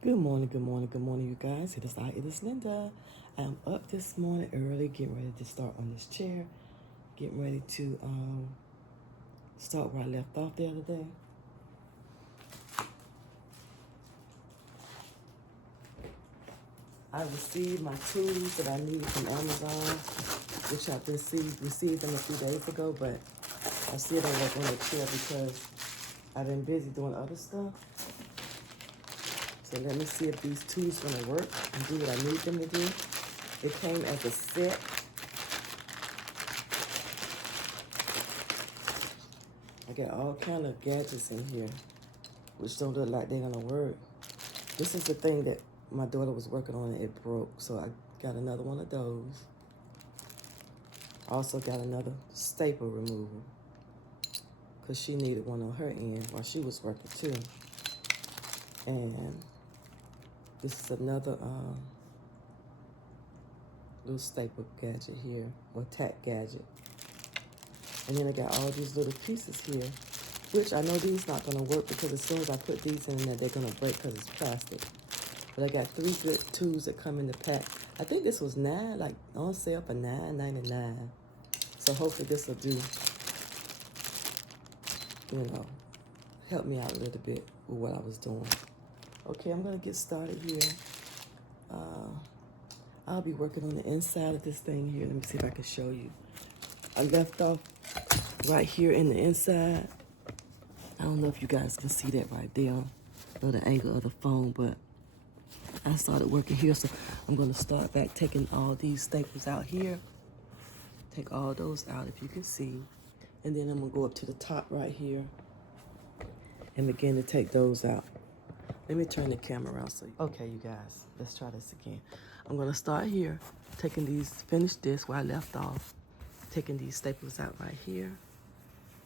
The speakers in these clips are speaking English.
Good morning, good morning, good morning, you guys. It is Linda. I am up this morning early, getting ready to start on this chair, getting ready to start where I left off the other day. I received my tools that I needed from Amazon, which I received them a few days ago, but I still don't work on the chair because I've been busy doing other stuff. So let me see if these tools are gonna work and do what I need them to do. It came as a set. I got all kind of gadgets in here, which don't look like they're gonna work. This is the thing that my daughter was working on and it broke, so I got another one of those. I also got another staple remover because she needed one on her end while she was working too. And this is another little staple gadget here, or tack gadget. And then I got all these little pieces here, which I know these not gonna work because as soon as I put these in there, they're gonna break because it's plastic. But I got 3 good tools that come in the pack. I think this was on sale for $9.99. So hopefully this will do, help me out a little bit with what I was doing. Okay, I'm gonna get started here. I'll be working on the inside of this thing here. Let me see if I can show you. I left off right here in the inside. I don't know if you guys can see that right there, or the angle of the phone, but I started working here, so I'm gonna start back taking all these staples out here. Take all those out if you can see. And then I'm gonna go up to the top right here and begin to take those out. Let me turn the camera around okay, you guys, let's try this again. I'm gonna start here, finish this where I left off, taking these staples out right here.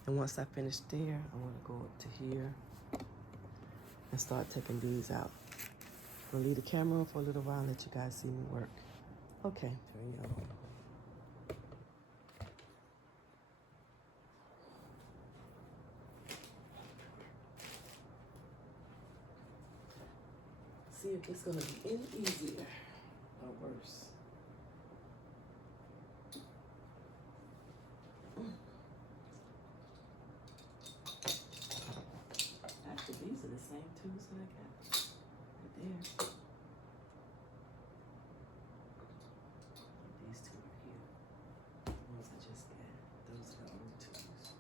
And once I finish there, I'm gonna go up to here and start taking these out. I'm gonna leave the camera on for a little while and let you guys see me work. Okay, here we go. See if it's gonna be any easier or worse. Actually, these are the same tools that I got right there. These two right here, the ones I just got. Those are the old tools.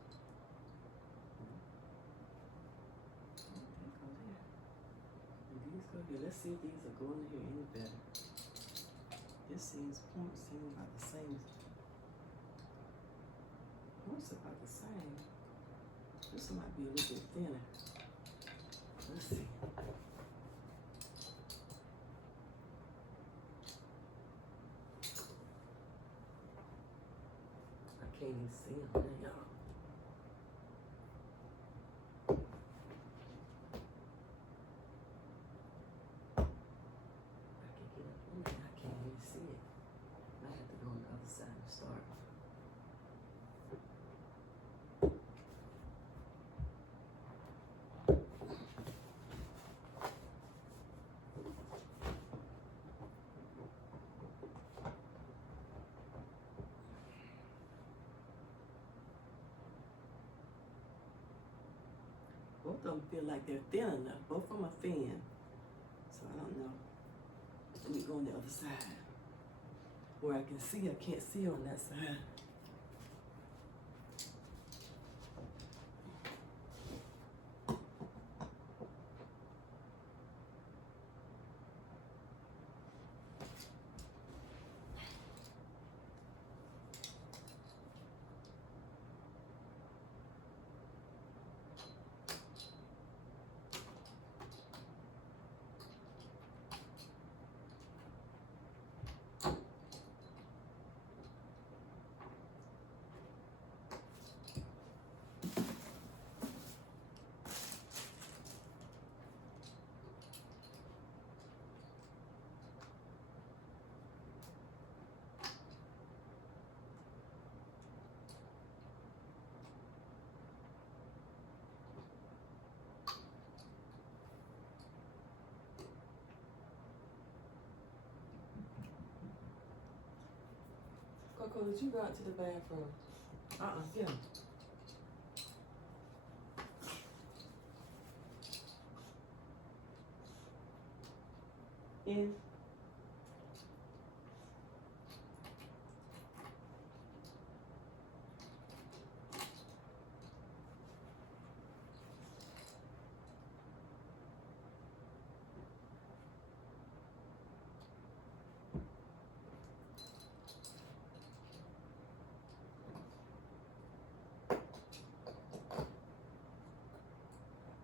They go there. And these go here. Let's see if these are going here any better. Points seem about the same. Points about the same. This one might be a little bit thinner. Let's see. I can't even see them, y'all. I can get up in there. I can't even see it. I have to go on the other side and start. Both of them feel like they're thin enough. Both of them are thin. So I don't know. Let me go on the other side. Where I can see, I can't see on that side. Coco, did you go out to the bathroom? Get him. In.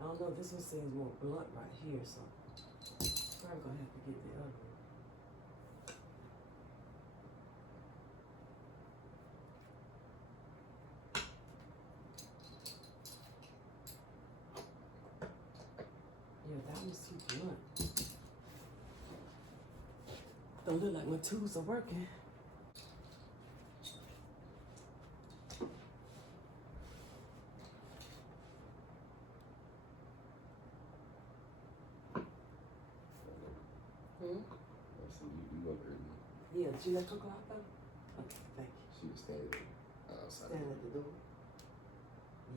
I don't know, this one seems more blunt right here, so probably gonna have to get the other one. Yeah, that one's too blunt. Don't look like my tools are working. Yeah, did you let Coco out though? Okay, thank you. She was standing outside. Standing at the door?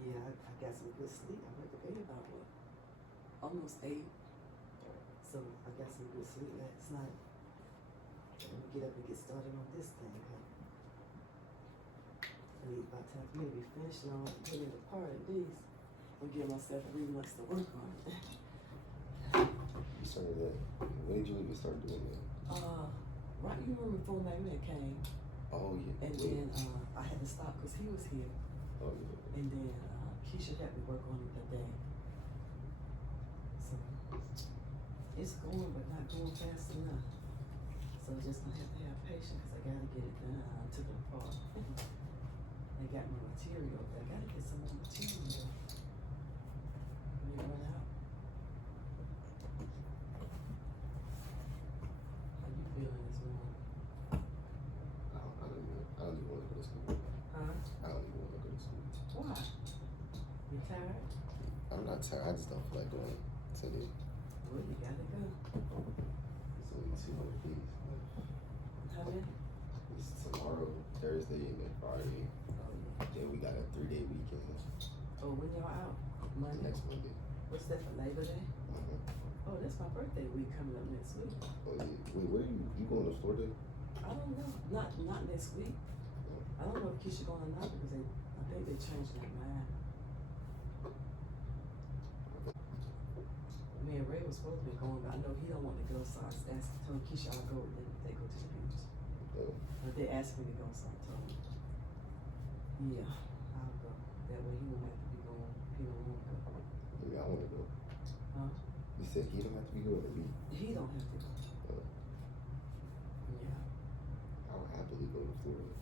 Yeah, I got some good sleep. I went to bed about what? Almost 8. So I got some good sleep last night. Let me get up and get started on this thing, huh? I need about time for me to be finished and all, put in the part at least. I'll give myself 3 months to work on it. You started that. When did you even start doing that? Right, you remember before Magnet came? Oh yeah. And then I had to stop because he was here. Oh yeah. And then Keisha had me work on it that day. So it's going, but not going fast enough. So just gonna have to have patience. I gotta get it done. I took it apart. They got my material. I gotta get some more material. When you run out. How you feeling this morning? I don't even want to go to school. Huh? I don't even want to go to school. Why? You tired? I'm not tired. I just don't feel like going today. Well, you gotta go. It's only 200 days. How many? It's tomorrow, Thursday, and then Friday. Oh, yeah. Then we got a 3-day weekend. Oh, when y'all out? Monday? Next Monday. What's that for Labor Day? Oh, that's my birthday week coming up next week. Oh yeah. Wait, where you going to Florida? I don't know. Not next week. I don't know if Keisha going or not because I think they changed their mind. Me and Ray was supposed to be going, but I know he don't want to go, so I told Keisha I'll go, and then they go to the beach. Oh. But they asked me to go, so I told him, yeah, I'll go. That way he won't have to be going. He don't want to go. Maybe I want to go. Huh? You said he don't have to be going to me. He don't have to go. Oh. Yeah. I would happily go to Florida.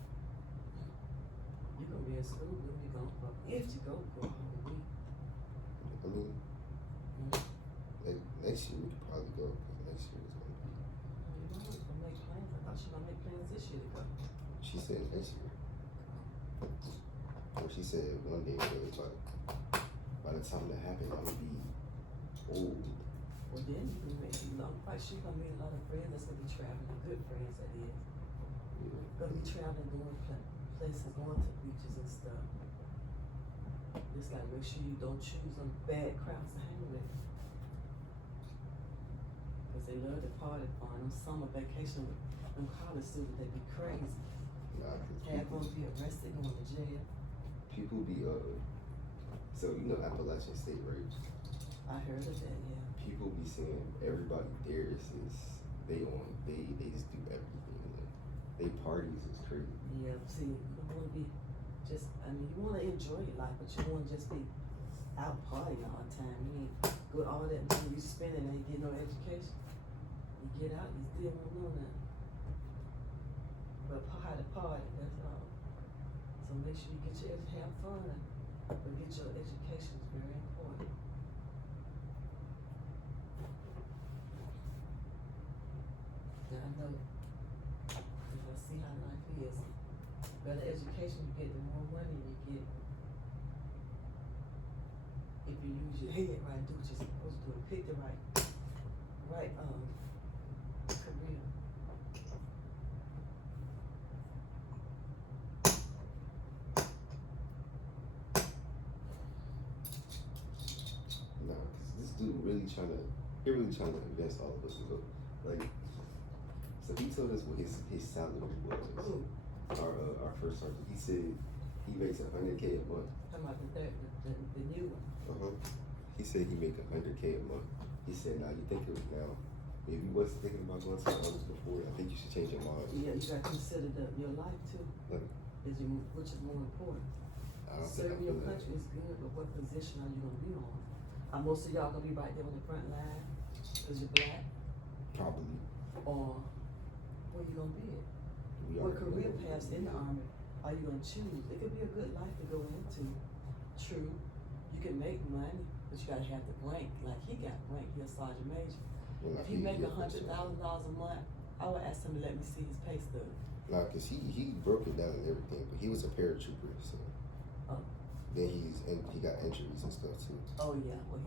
You're gonna be in school, we'll be gone for if you go for a whole week. I mean, like next year we could probably go because next year is going to be. You know, we're gonna make plans. I thought she gonna make plans this year to go. She said next year. Well, she said one day, but by the time that happened, I would be old. Well, then you can make, I'm quite sure you're gonna meet a lot of friends that's gonna be traveling, good friends that is. Yeah. Gonna be traveling, going places, going to beaches and stuff. Just gotta make sure you don't choose them bad crowds to hang with. Cause they love to party on them summer vacation with them college students, they be crazy. Nah, Half of them be arrested, going to jail. people be so you know Appalachian State, right? I heard of that, yeah. People be saying everybody there is they just do everything. Like, they parties is crazy. Yeah, see, you wanna be just, I mean, you wanna enjoy your life, but you wanna just be out partying all the time. You ain't good all that money you spending and you get no education. You get out, you still won't know nothing. But how to party, that's all. So make sure you get your have fun, but get your education is very important. And I know, if I see how life is, better education you get, the more money you get. If you use your head right, do what you're supposed to do, and pick the right career. really trying to convince all of us to go. Like, so he told us what his salary was. Who? Our first sergeant. He said he makes $100K a month. Talking about the new one. He said he make $100K a month. He said, now you think it was now. If you wasn't thinking about going to the army before, I think you should change your mind. Yeah, you gotta consider your life too. Like, Which is more important. I don't Serving think I your feel country is good, but what position are you gonna be on? Are most of y'all gonna be right there on the front line because you're black? probably. Or where you gonna be at? What career paths in the army are you gonna choose? It could be a good life to go into. True, you can make money, but you gotta have the rank. Like he got rank, he a sergeant major. Well, If he make $100,000 a month, I would ask him to let me see his pay stub. Nah, cause he broke it down and everything, but he was a paratrooper, so. Oh. Then he got injuries and stuff too. Oh yeah, well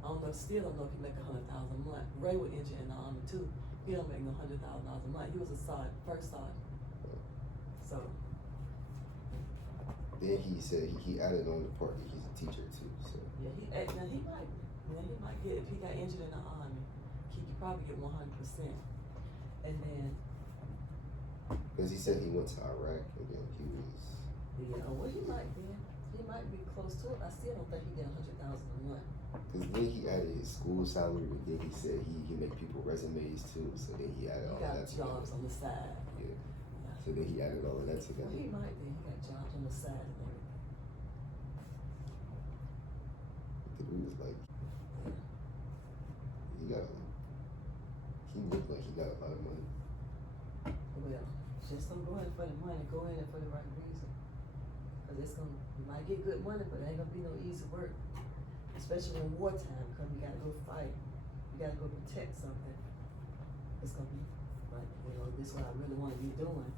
I don't know, still don't know if he make $100,000 a month. Ray was injured in the army too. He don't make no $100,000 a month. He was a sergeant, first sergeant. So. Then he said he added on the part that he's a teacher too. So. Yeah, he might get, if he got injured in the army, he could probably get 100%. And then. Cause he said he went to Iraq and then he was. Yeah, well he might be. He might be close to it. I still don't think he get 100,000 a month. Cause then he added his school salary, and then he said he make people resumes too. So then he added all that together. Jobs on the side. Yeah. So then he added all of that together. Well, he might be. He got jobs on the side and everything. Cause we was like, he looked like he got a lot of money. Well, just don't go in for the money. Go in for the right reason. Cause you might get good money, but it ain't gonna be no easy work. Especially in wartime, cause you gotta go fight. You gotta go protect something. It's gonna be like, this is what I really wanna be doing.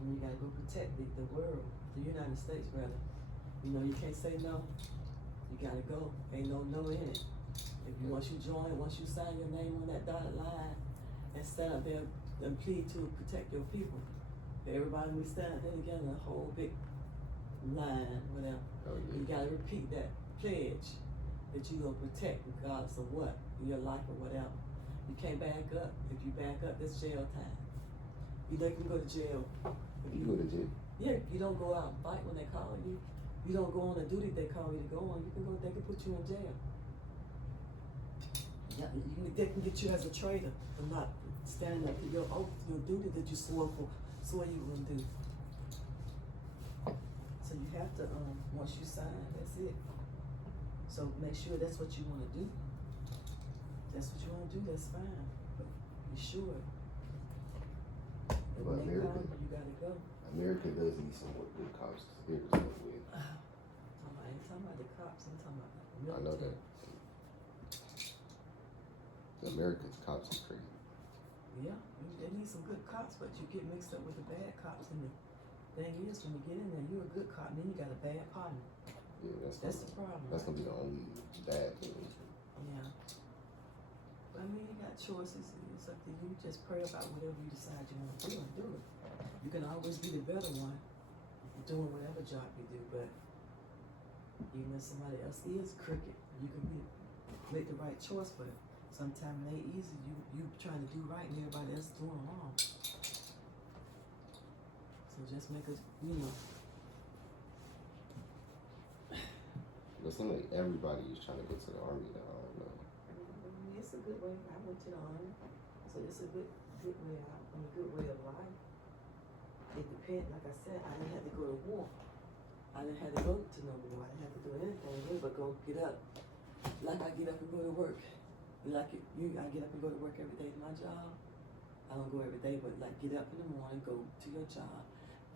And you gotta go protect the world, the United States rather. You can't say no. You gotta go. Ain't no in it. Once you join, once you sign your name on that dotted line and stand up there and plead to protect your people. Everybody, we stand up there together, a whole big line, whatever. Oh, yeah. You gotta repeat that pledge that you gonna protect regardless of what, your life or whatever. You can't back up. If you back up, that's jail time. You can go to jail. You go to jail? Yeah, you don't go out and fight when they call you. You don't go on the duty they call you to go on. They can put you in jail. Yeah, they can get you as a traitor for not standing up to your oath, your duty that you swore you were gonna do. So you have to, once you sign, that's it. So make sure that's what you wanna do. That's what you wanna do, that's fine, but be sure. And But when they call you, you gotta go. America does need some more good cops to steer this stuff with. I ain't talking about the cops, I'm talking about the military. I know that. America's cops are crazy. Yeah, they need some good cops, but you get mixed up with the bad cops. And the thing is, when you get in there, you're a good cop, and then you got a bad partner. Yeah, that's the problem. That's gonna be the only bad thing. Yeah. But I mean, you got choices. It's up to you. Just pray about whatever you decide you want to do and do it. You can always be the better one doing whatever job you do, but even if somebody else is crooked, you can make the right choice, but sometimes it ain't easy. You trying to do right and everybody else doing wrong. So just make it, But it seems like everybody is trying to go to the army now. I don't know. It's a good way. I went to the army, so it's a good way out, a good way of life. It depends. Like I said, I didn't have to go to war. I didn't have to go to no war. I didn't have to do anything really but go get up. Like I get up and go to work. Like I get up and go to work every day to my job. I don't go every day, but like get up in the morning, go to your job.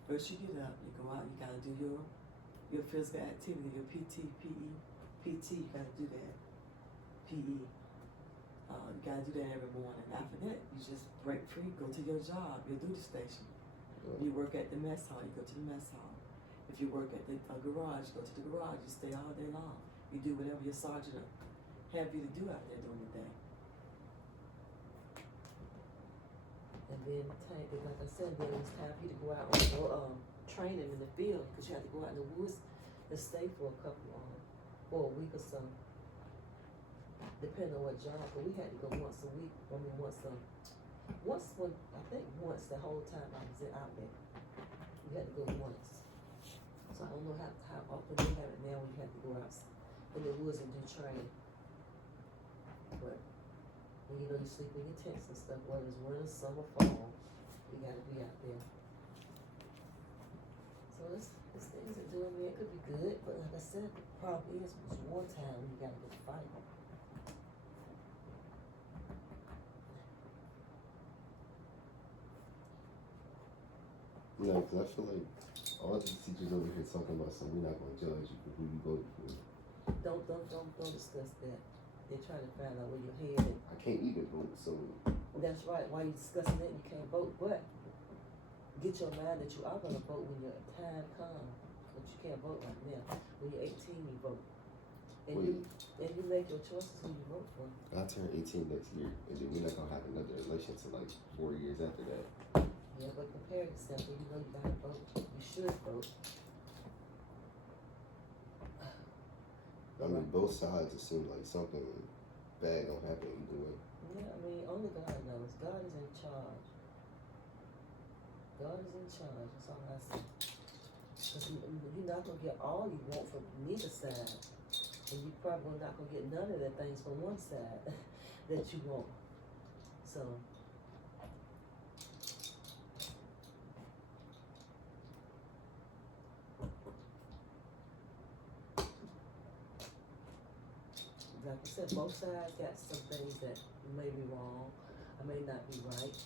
First you get up, you go out, you gotta do your physical activity, your PT, PE. PT, you gotta do that. PE. You gotta do that every morning. After that, you just break free, go to your job, your duty station. You work at the mess hall, you go to the mess hall. If you work at the garage, you go to the garage, you stay all day long. You do whatever your sergeant have you to do out there during the day. And then, like I said, then it's time for you to go out and go training in the field, because you have to go out in the woods and stay for a week or so. depending on what job, but we had to go once a week. I mean, once I think once the whole time I was out there. We had to go once. So I don't know how often they have it now when you have to go out in the woods and do training. But when you know you sleep in your tents and stuff, whether it's winter, summer, fall, you gotta be out there. So it's things that do me, it could be good, but like I said, the problem is it's wartime when you gotta go fight. No, because I feel like all these teachers over here talking about something, we're not going to judge you for who you voted for. Don't discuss that. They're trying to find out where your head is. I can't even vote, so. That's right. Why you discussing that? You can't vote, but get your mind that you are going to vote when your time comes. But you can't vote right now. When you're 18, you vote. And you make your choices who you vote for. I turn 18 next year, and then we're not going to have another election till like 4 years after that. Yeah, but compare yourself when you know you gotta vote. You should vote. I mean, both sides, it seems like something bad gonna happen either way. Yeah, I mean, only God knows. God is in charge. God is in charge. That's all I say. Because you're not gonna get all you want from neither side, and you probably not gonna get none of the things from one side that you want. So. Like I said, both sides got some things that may be wrong, I may not be right.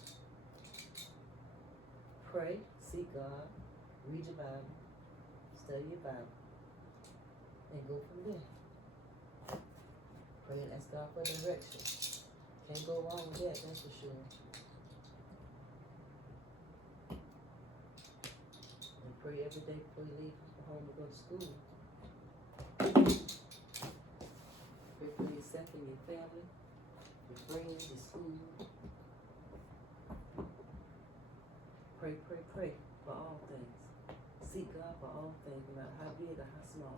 Pray, seek God, read your Bible, study your Bible, and go from there. Pray and ask God for direction. Can't go wrong with that, that's for sure. And pray every day before you leave home to go to school. Pray for yourself and your family, your friends, your school. Pray for all things. Seek God for all things, no matter how big or how small.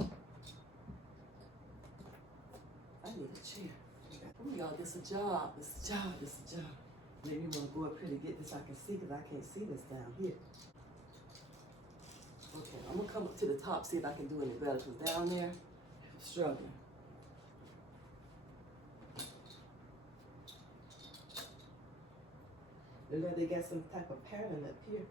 I need a chair. Oh, y'all, this a job. This a job. Maybe you want to go up here to get this I can see, because I can't see this down here. Okay, I'm going to come up to the top, see if I can do any better, because down there, I'm struggling. Look like they got some type of pattern up here.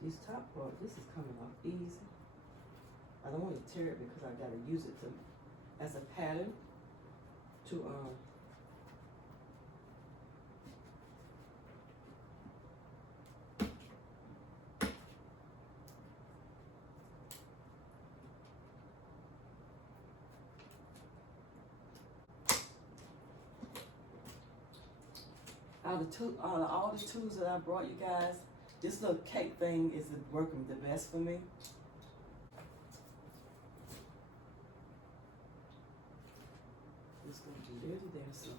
This top part, this is coming off easy. I don't want to tear it because I gotta use it to as a pattern to out of all the tools that I brought you guys, this little cake thing is working the best for me. It's gonna be dirty there, so.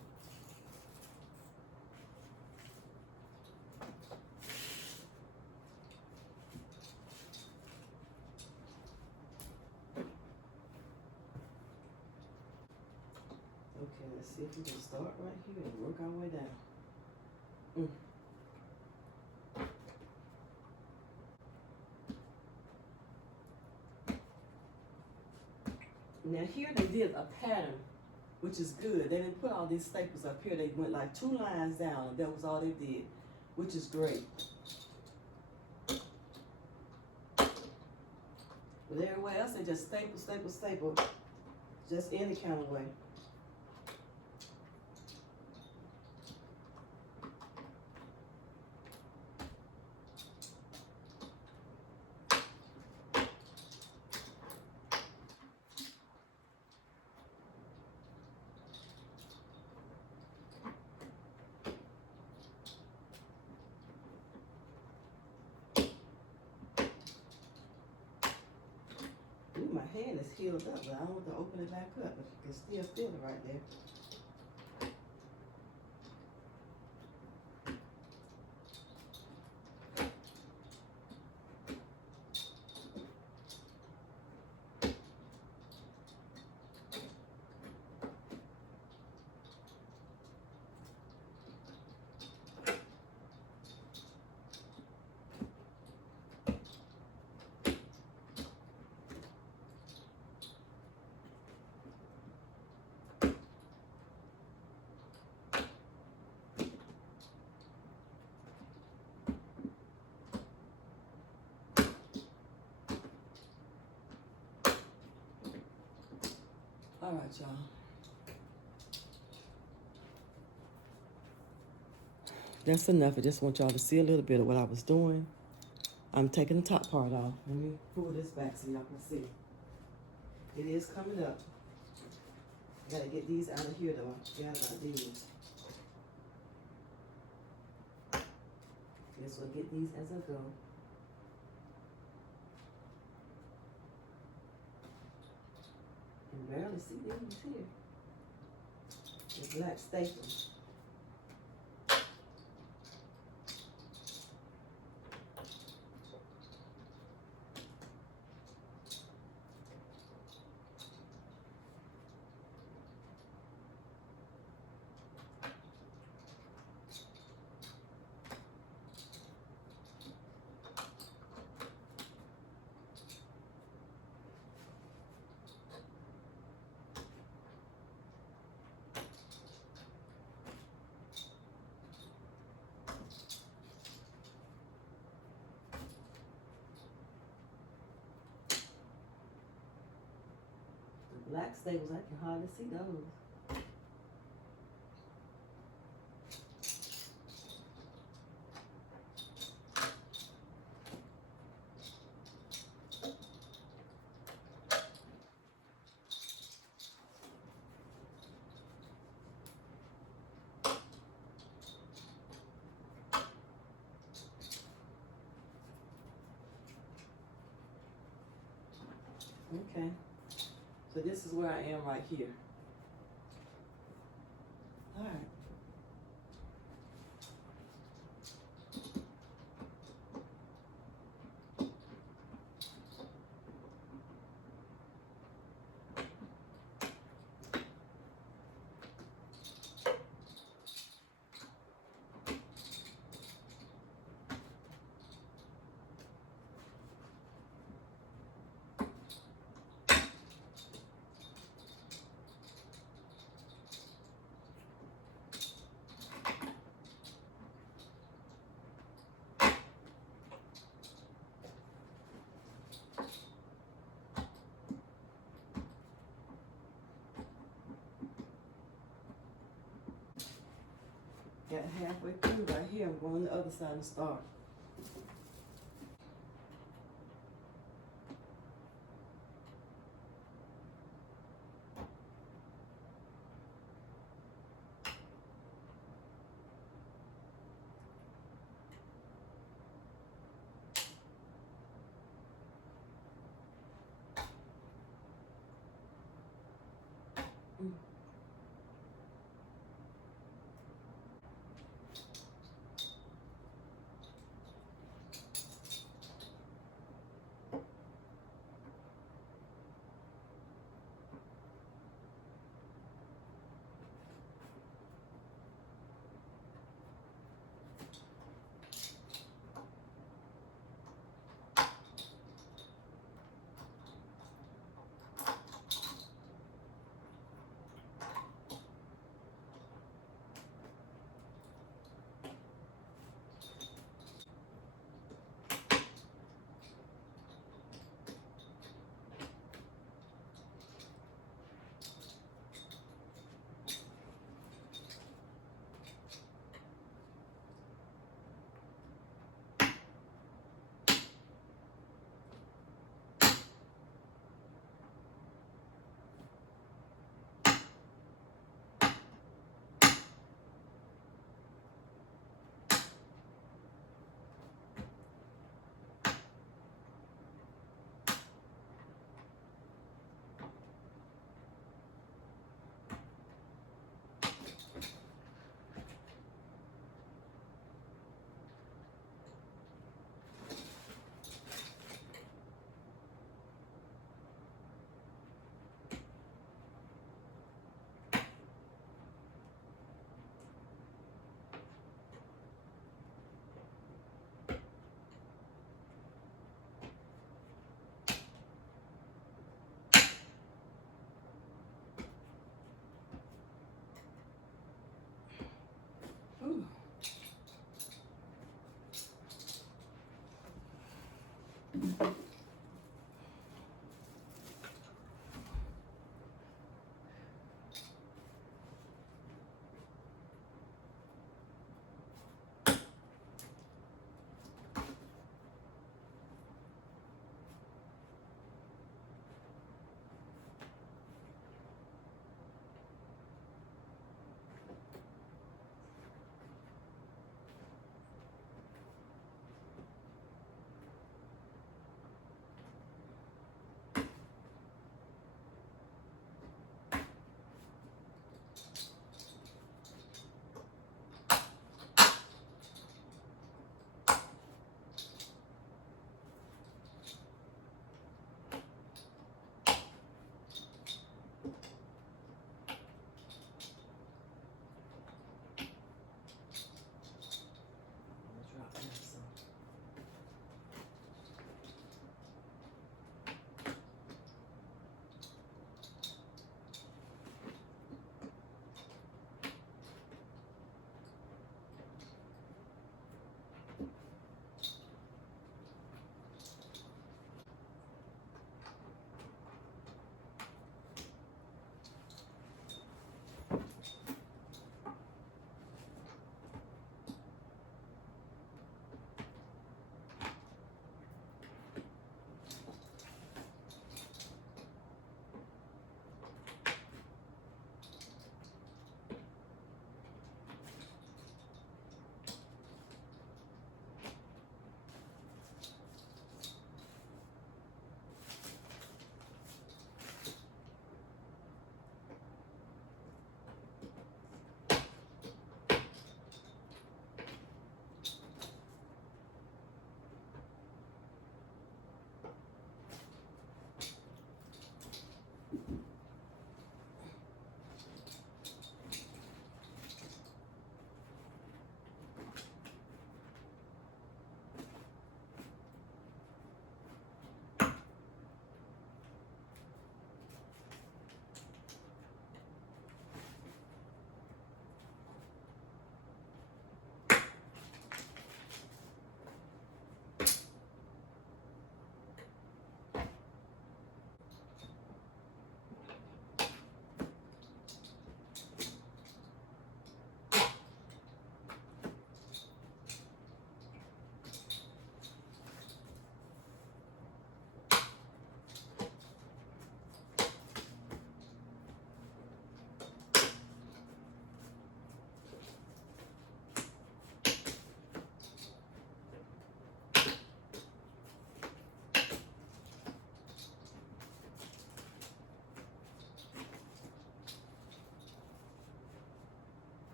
Okay, let's see if we can start right here and work our way down. Now here they did a pattern, which is good. They didn't put all these staples up here. They went like 2 lines down, and that was all they did, which is great. But everywhere else, they just staple, just any kind of way. think my hand is healed up, but I don't want to open it back up. But you can still feel it right there. All right, y'all. That's enough. I just want y'all to see a little bit of what I was doing. I'm taking the top part off. Let me pull this back so y'all can see. It is coming up. Gotta get these out of here though. I forgot about these. Guess we'll get these as I go. You can barely see these here. The black staples. Black staples, I can hardly see those. Okay, so this is where I am right here. All right. Got halfway through right here. I'm going to the other side and start.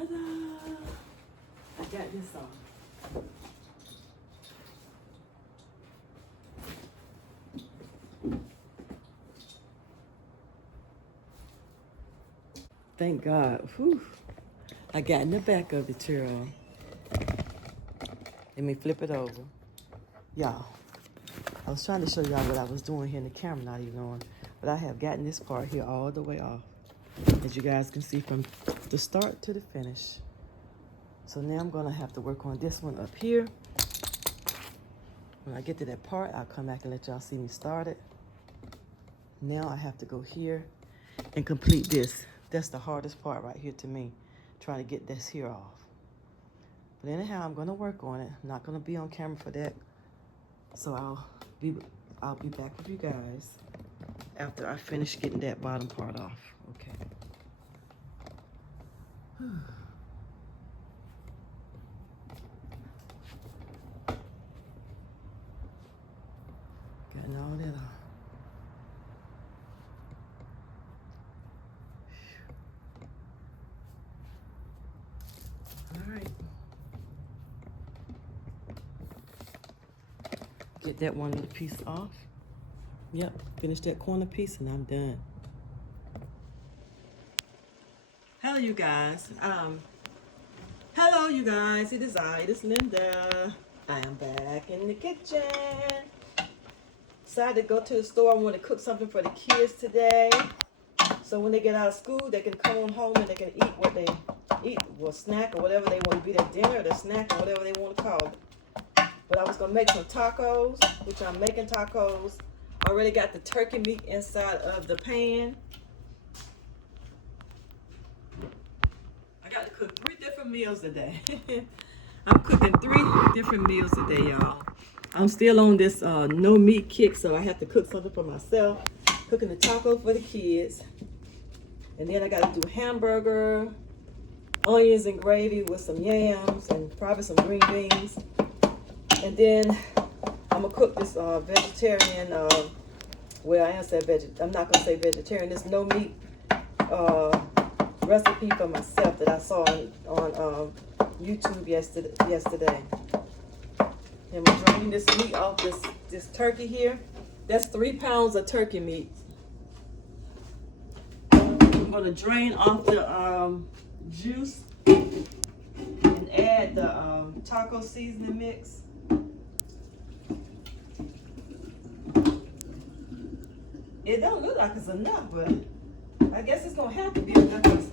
Ta-da! I got this on. Thank God. Whew. I got in the back of the chair. Let me flip it over. Y'all, I was trying to show y'all what I was doing here in the camera, not even on. But I have gotten this part here all the way off, as you guys can see from the start to the finish. So now I'm gonna have to work on this one up here. When I get to that part, I'll come back and let y'all see me start it. Now I have to go here and complete this. That's the hardest part right here to me, trying to get this here off. But anyhow, I'm gonna work on it. I'm not gonna be on camera for that. So I'll be back with you guys after I finish getting that bottom part off. Okay. Getting all that off. All right. Get that one little piece off. Yep, finish that corner piece and I'm done. Hello, you guys. It is Linda. I am back in the kitchen. Decided to go to the store. I want to cook something for the kids today. So when they get out of school, they can come on home and they can eat what they eat, or snack or whatever they want to be, their dinner or their snack or whatever they want to call it. But I was going to make some tacos, which I'm making tacos. I already got the turkey meat inside of the pan. I got to cook 3 different meals today. I'm cooking 3 different meals today, y'all. I'm still on this no meat kick, so I have to cook something for myself. Cooking the taco for the kids. And then I got to do hamburger, onions and gravy with some yams and probably some green beans. And then I'm going to cook this vegetarian, well, I'm not going to say vegetarian, this no meat recipe for myself that I saw on YouTube yesterday. And we're draining this meat off this turkey here. That's 3 pounds of turkey meat. I'm going to drain off the juice and add the taco seasoning mix. It don't look like it's enough, but I guess it's going to have to be enough because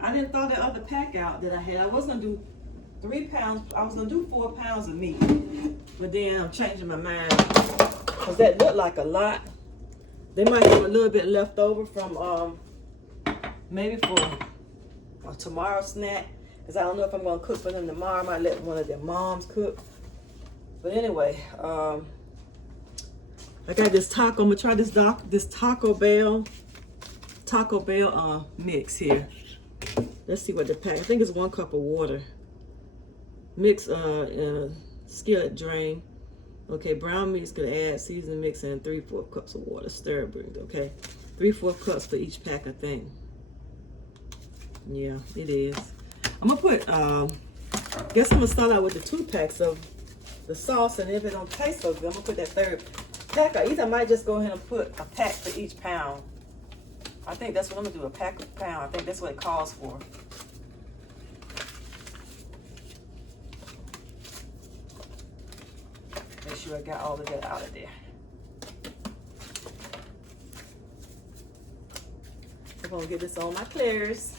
I didn't throw the other pack out that I had. I was going to do 3 pounds. I was going to do 4 pounds of meat. But then I'm changing my mind because that looked like a lot. They might have a little bit left over from maybe for tomorrow's snack. Because I don't know if I'm going to cook for them tomorrow. I might let one of their moms cook. But anyway, I got this taco. I'm gonna try this Taco Bell mix here. Let's see what the pack. I think it's 1 cup of water. Mix in a skillet drain. Okay, brown meat's gonna add seasoning mix and 3/4 cups of water. Stir brings. Okay, 3/4 cups for each pack, I think. Yeah, it is. I'm gonna put. Guess I'm gonna start out with the 2 packs of the sauce, and if it don't taste so good, I'm gonna put that 3rd pack. Or either I might just go ahead and put a pack for each pound. I think that's what I'm gonna do, a pack of pound. I think that's what it calls for. Make sure I got all of that out of there. I'm gonna get this on my clears.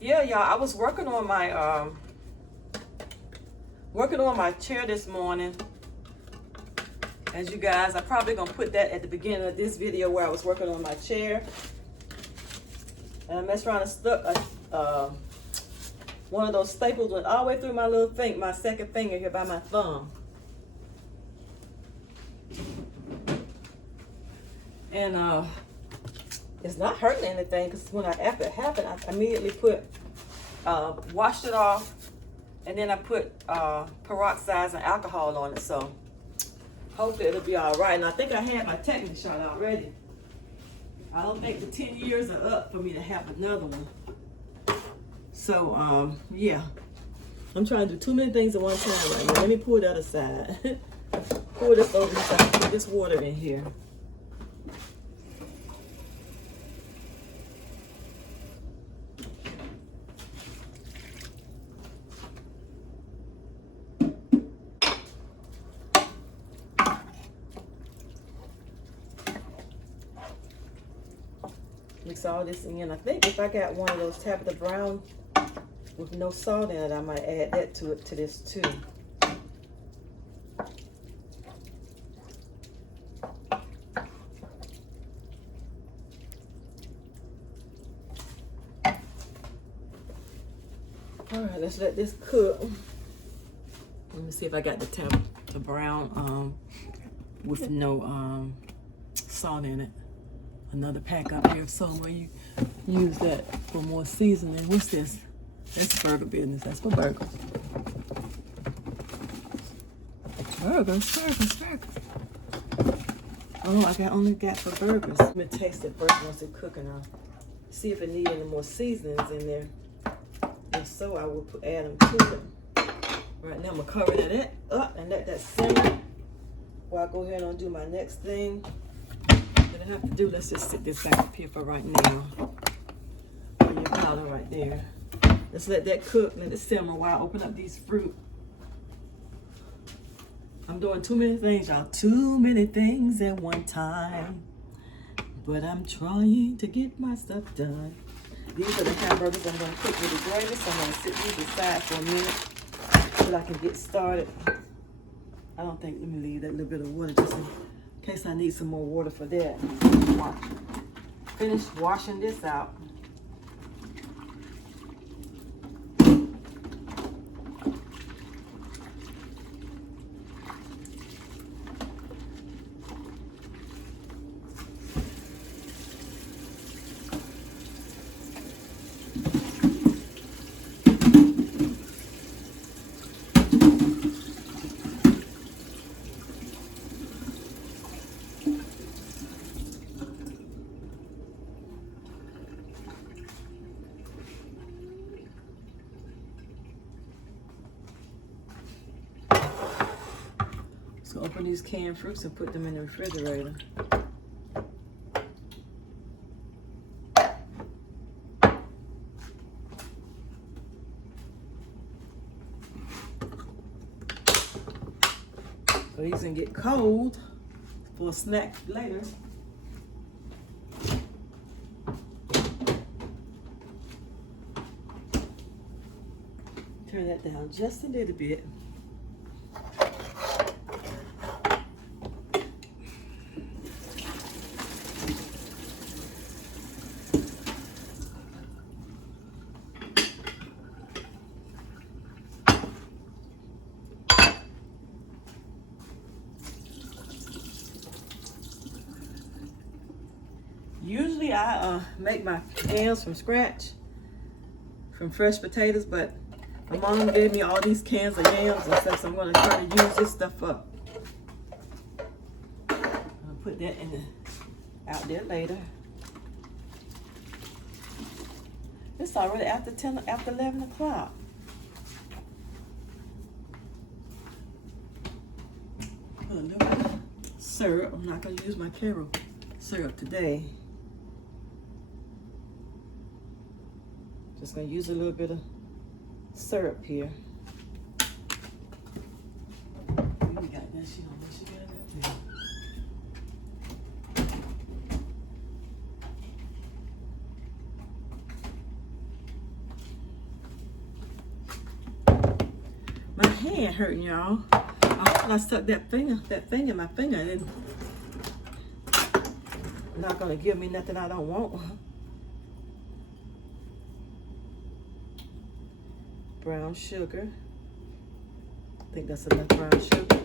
Yeah, y'all, I was working on my chair this morning. As you guys, I'm probably gonna put that at the beginning of this video where I was working on my chair. And I messed around and stuck one of those staples went all the way through my little finger, my 2nd finger here by my thumb. And it's not hurting anything because after it happened, I immediately washed it off, and then I put peroxide and alcohol on it. So hopefully it'll be all right. And I think I had my tetanus shot already. I don't think the 10 years are up for me to have another one. So, yeah. I'm trying to do too many things at one time right now. Let me pull the other side. Pour this over so I can put this water in here. Mix all this in. I think if I got one of those Tabitha Brown with no salt in it, I might add that to this too. All right, let's let this cook. Let me see if I got the Tabitha Brown with no salt in it. Another pack up here somewhere. You use that for more seasoning. What's this? That's burger business. That's for burgers. Burgers. Oh, I only got for burgers. Let me taste it first once it's cooking. I'll see if it needs any more seasonings in there. If so, I will add them to it. Right now, I'm gonna cover that up and let that simmer while I go ahead and do my next thing. What I have to do, let's just sit this back up here for right now. Put your powder right there. Let's let that cook, let it simmer while I open up these fruit. I'm doing too many things, y'all. Too many things at one time. But I'm trying to get my stuff done. These are the hamburgers I'm going to cook with the gravy, so I'm going to sit these aside for a minute so I can get started. I don't think, let me leave that little bit of water just in case I need some more water for that. Finish washing this out. So open these canned fruits and put them in the refrigerator. So these can get cold for a snack later. Turn that down just a little bit. Usually I make my yams from scratch, from fresh potatoes, but my mom gave me all these cans of yams and stuff, so I'm going to try to use this stuff up. I'll put that out there later. It's already after 11 o'clock. Put a little bit of syrup. I'm not going to use my Karo syrup today. Just gonna use a little bit of syrup here. We got that. She got that too. My hand hurting, y'all. I stuck that thing in my finger, and it's not gonna give me nothing I don't want. Brown sugar. I think that's enough brown sugar.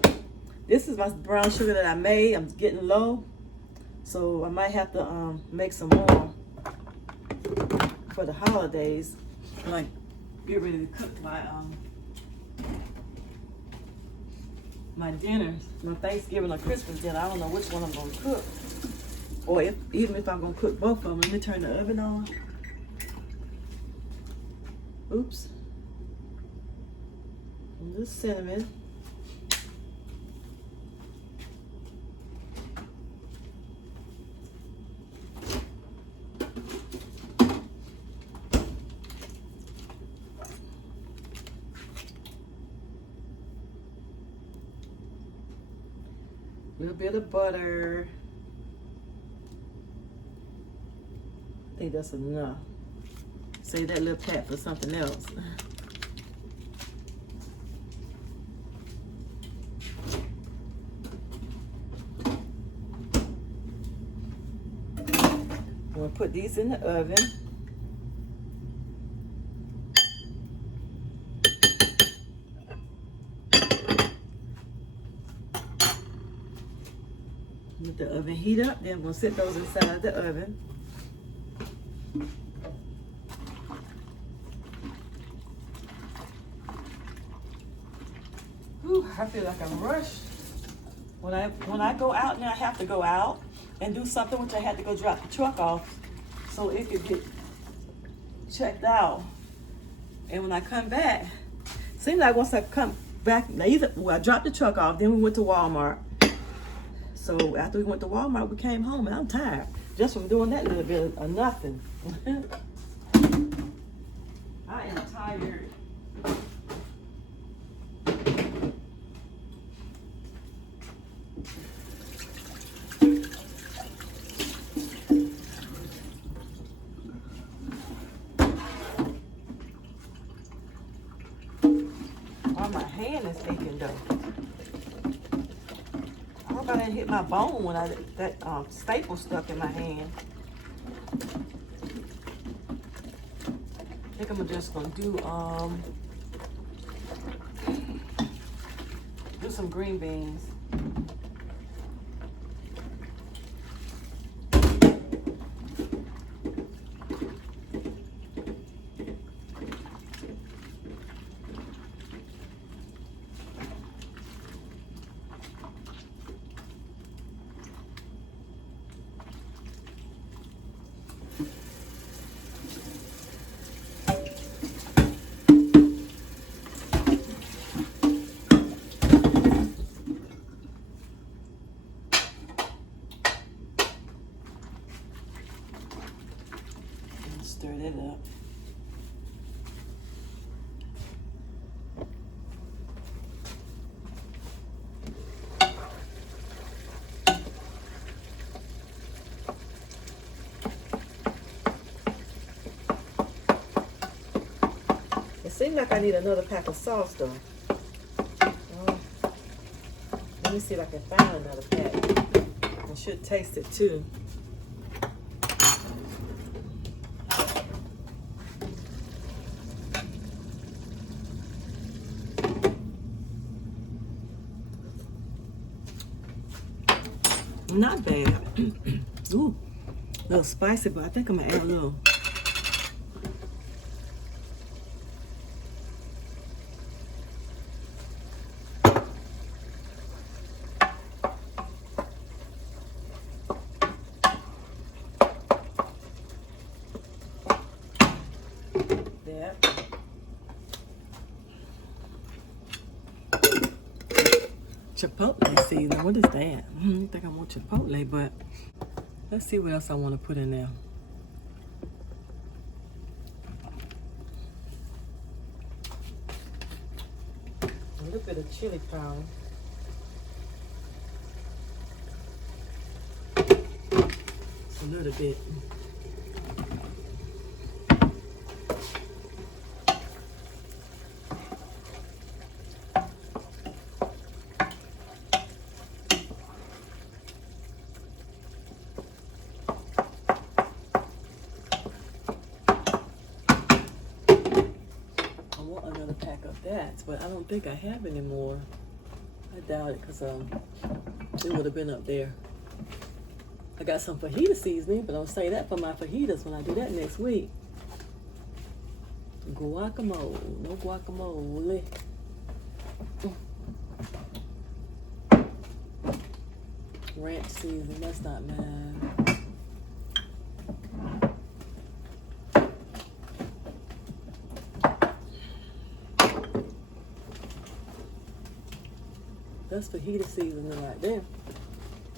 This is my brown sugar that I made. I'm getting low, so I might have to make some more for the holidays. Like, get ready to cook my dinners, my Thanksgiving or Christmas dinner. I don't know which one I'm gonna cook, or even if I'm gonna cook both of them. Let me turn the oven on. Oops. A little cinnamon. A little bit of butter. I think that's enough. Save that little pat for something else. We'll put these in the oven. Let the oven heat up, then we'll set those inside the oven. Whew, I feel like I'm rushed. When I go out now, I have to go out and do something, which I had to go drop the truck off so it could get checked out. And when I come back, seems like once I come back, I dropped the truck off, then we went to Walmart. So after we went to Walmart, we came home and I'm tired just from doing that little bit of nothing. I am tired. Oh, my hand is aching though. I hope I didn't hit my bone when that staple stuck in my hand. I think I'm just gonna do some green beans. Stir that up. It seems like I need another pack of sauce though. Let me see if I can find another pack. I should taste it too. Not bad. Ooh, a little spicy, but I think I'm gonna add a little. That. Chipotle seasoning. What is that? I think I want chipotle, but let's see what else I want to put in there. A little bit of chili powder. A little bit. Another pack of that, but I don't think I have any more. I doubt it, because it would have been up there. I got some fajita seasoning, but I'll say that for my fajitas when I do that next week. Guacamole, no guacamole. Ranch seasoning, that's not mine. That's fajita seasoning right there.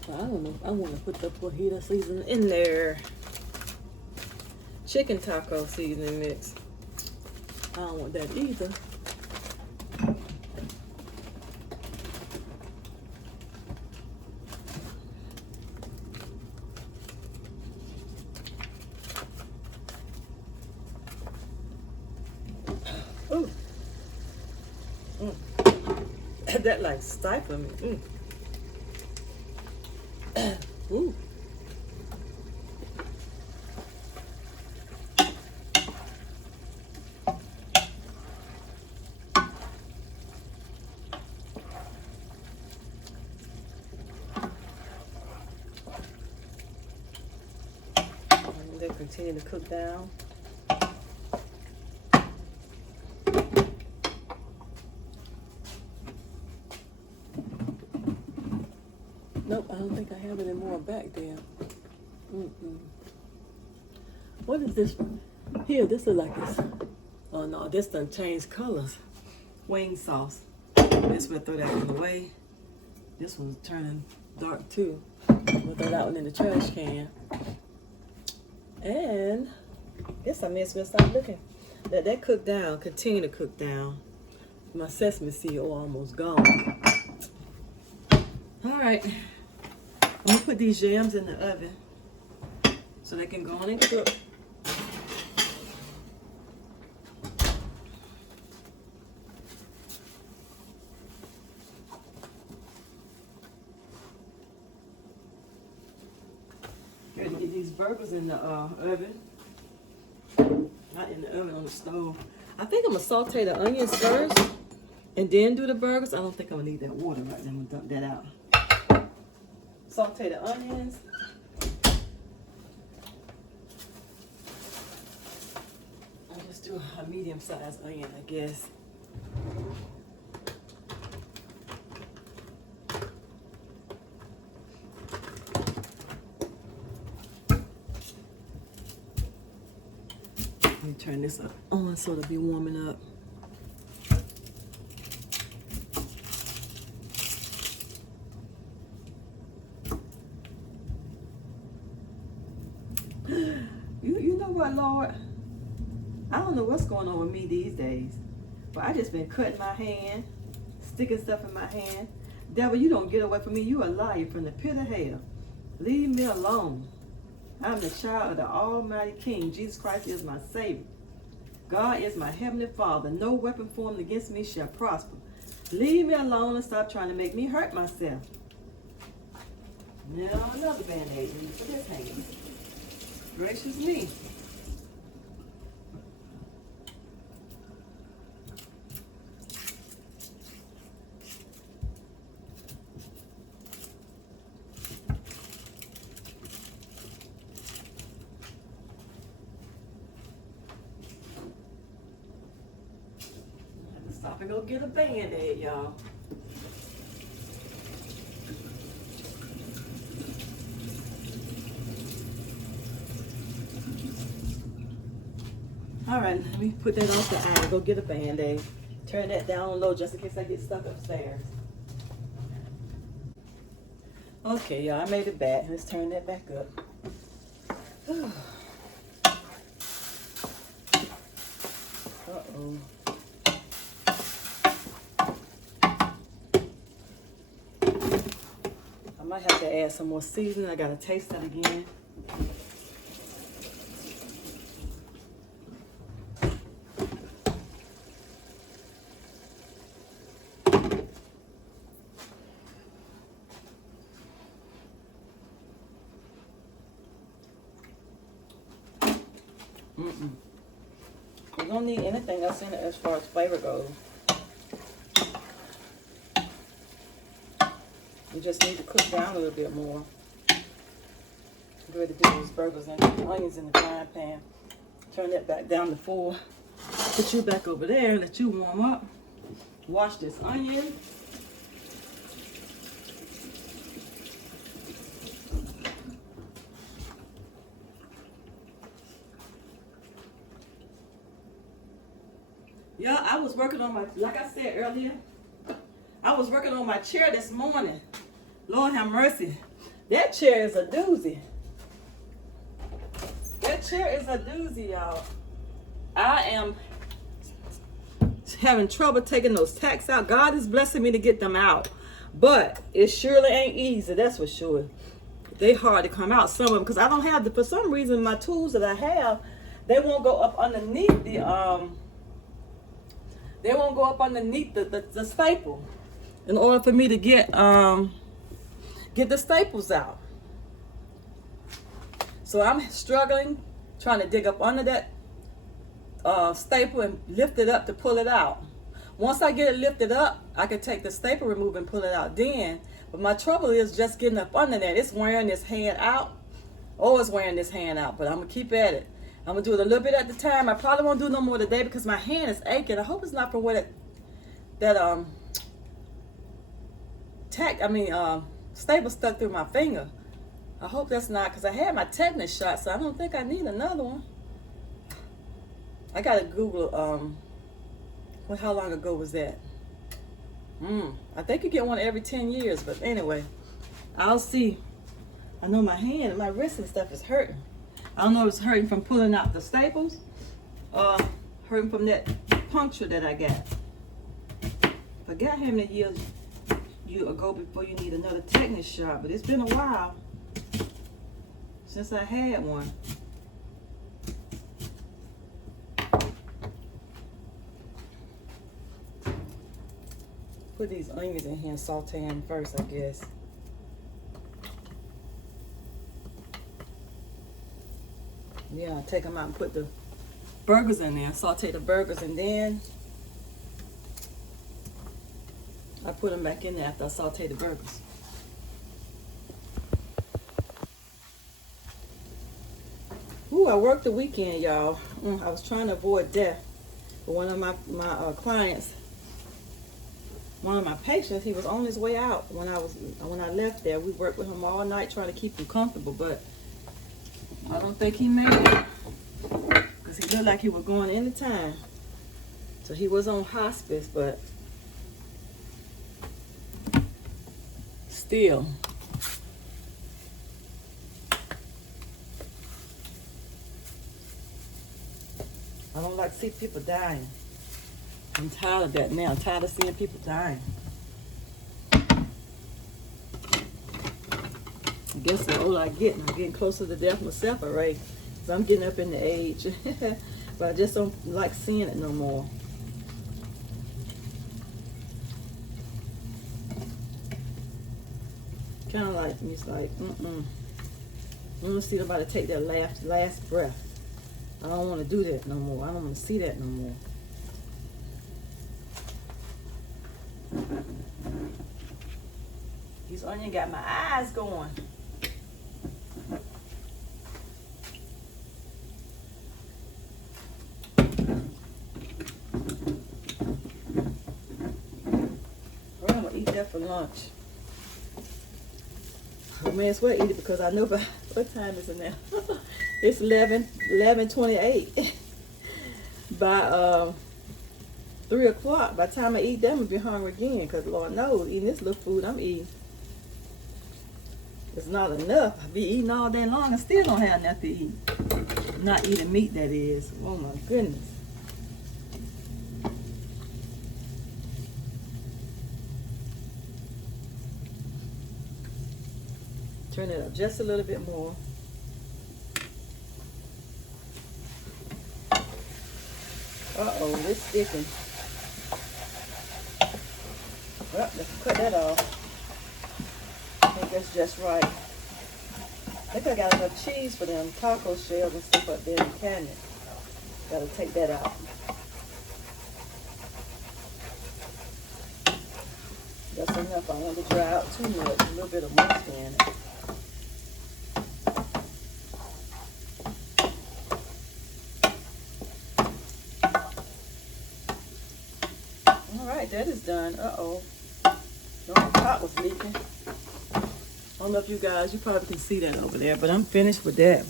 So I don't know if I want to put the fajita seasoning in there. Chicken taco seasoning mix. I don't want that either. Ooh. That like stifling me. Ooh. And they continue to cook down. Nope, I don't think I have any more back there. What is this one? Here, this is like this. Oh no, this done changed colors. Wing sauce. This we'll throw that one away. This one's turning dark too. We'll throw that one in the trash can. And guess I may as well stop looking. Let that cook down, continue to cook down. My sesame seed oil almost gone. All right. I'm gonna put these yams in the oven so they can go on and cook. Ready to get these burgers in the oven. Not in the oven, on the stove. I think I'm gonna saute the onions first and then do the burgers. I don't think I'm gonna need that water right now. I'm gonna dump that out. Saute the onions. I'll just do a medium-sized onion, I guess. Let me turn this up on so it'll be warming up. You know what, Lord? I don't know what's going on with me these days, but I just been cutting my hand, sticking stuff in my hand. Devil, you don't get away from me. You a liar from the pit of hell. Leave me alone. I'm the child of the Almighty King. Jesus Christ is my Savior. God is my Heavenly Father. No weapon formed against me shall prosper. Leave me alone and stop trying to make me hurt myself. Now another band-aid for this hand. Gracious me. Stop and go get a band-aid, y'all. All right, let me put that off the eye. Go get a band-aid. Turn that down low just in case I get stuck upstairs. Okay, y'all, I made it back. Let's turn that back up. Uh-oh. I might have to add some more seasoning. I gotta taste that again. You don't need anything else in it as far as flavor goes. You just need to cook down a little bit more. I'm ready to do these burgers and onions in the frying pan. Turn that back down to 4. Put you back over there, let you warm up. Wash this onion. Yeah, I was working on my, like I said earlier, I I was working on my chair this morning. Lord have mercy. That chair is a doozy. That chair is a doozy, y'all. I am having trouble taking those tacks out. God is blessing me to get them out. But it surely ain't easy, that's for sure. They hard to come out, some of them, because I don't have the, for some reason, my tools that I have, they won't go up underneath the, they won't go up underneath the staple in order for me to get the staples out. So I'm struggling, trying to dig up under that staple and lift it up to pull it out. Once I get it lifted up, I can take the staple remover and pull it out then. But my trouble is just getting up under that. It's wearing this hand out. Oh, it's wearing this hand out, but I'm going to keep at it. I'm going to do it a little bit at a time. I probably won't do no more today because my hand is aching. I hope it's not from where that staple stuck through my finger. I hope that's not, because I had my tetanus shot, so I don't think I need another one. I got to Google, how long ago was that? I think you get one every 10 years, but anyway, I'll see. I know my hand and my wrist and stuff is hurting. I don't know if it's hurting from pulling out the staples, hurting from that puncture that I got. Forgot how many years you ago before you need another tetanus shot, but it's been a while since I had one. Put these onions in here and saute them first, I guess. Yeah, take them out and put the burgers in there. Saute the burgers and then I put them back in there after I saute the burgers. Ooh, I worked the weekend, y'all. I was trying to avoid death. But one of my clients, one of my patients, he was on his way out when I left there. We worked with him all night trying to keep him comfortable, but I don't think he made it because he looked like he was going any time. So he was on hospice, but still. I don't like to see people dying. I'm tired of that now. I'm tired of seeing people dying. I guess the older I get, I'm getting closer to death myself already. So I'm getting up in the age. But I just don't like seeing it no more. Kind of like, it's like, I don't want to see nobody take their last breath. I don't want to do that no more. I don't want to see that no more. These onions got my eyes going. Well, I'm gonna eat that for lunch. I may as well eat it because I know by what time is it now? It's 11:28. By 3 o'clock, by the time I eat them, I'm gonna be hungry again. Because Lord knows, eating this little food I'm eating, it's not enough. I be eating all day long and still don't have enough to eat. Not eating meat, that is. Oh my goodness. Turn it up just a little bit more. Uh-oh, it's sticking. Well, let's cut that off. I think that's just right. I think I got enough cheese for them taco shells and stuff up there in the cabinet. Gotta take that out. That's enough. I want to dry out too much. A little bit of moisture in it. That is done. Uh-oh. No, the pot was leaking. I don't know if you guys, you probably can see that over there, but I'm finished with that.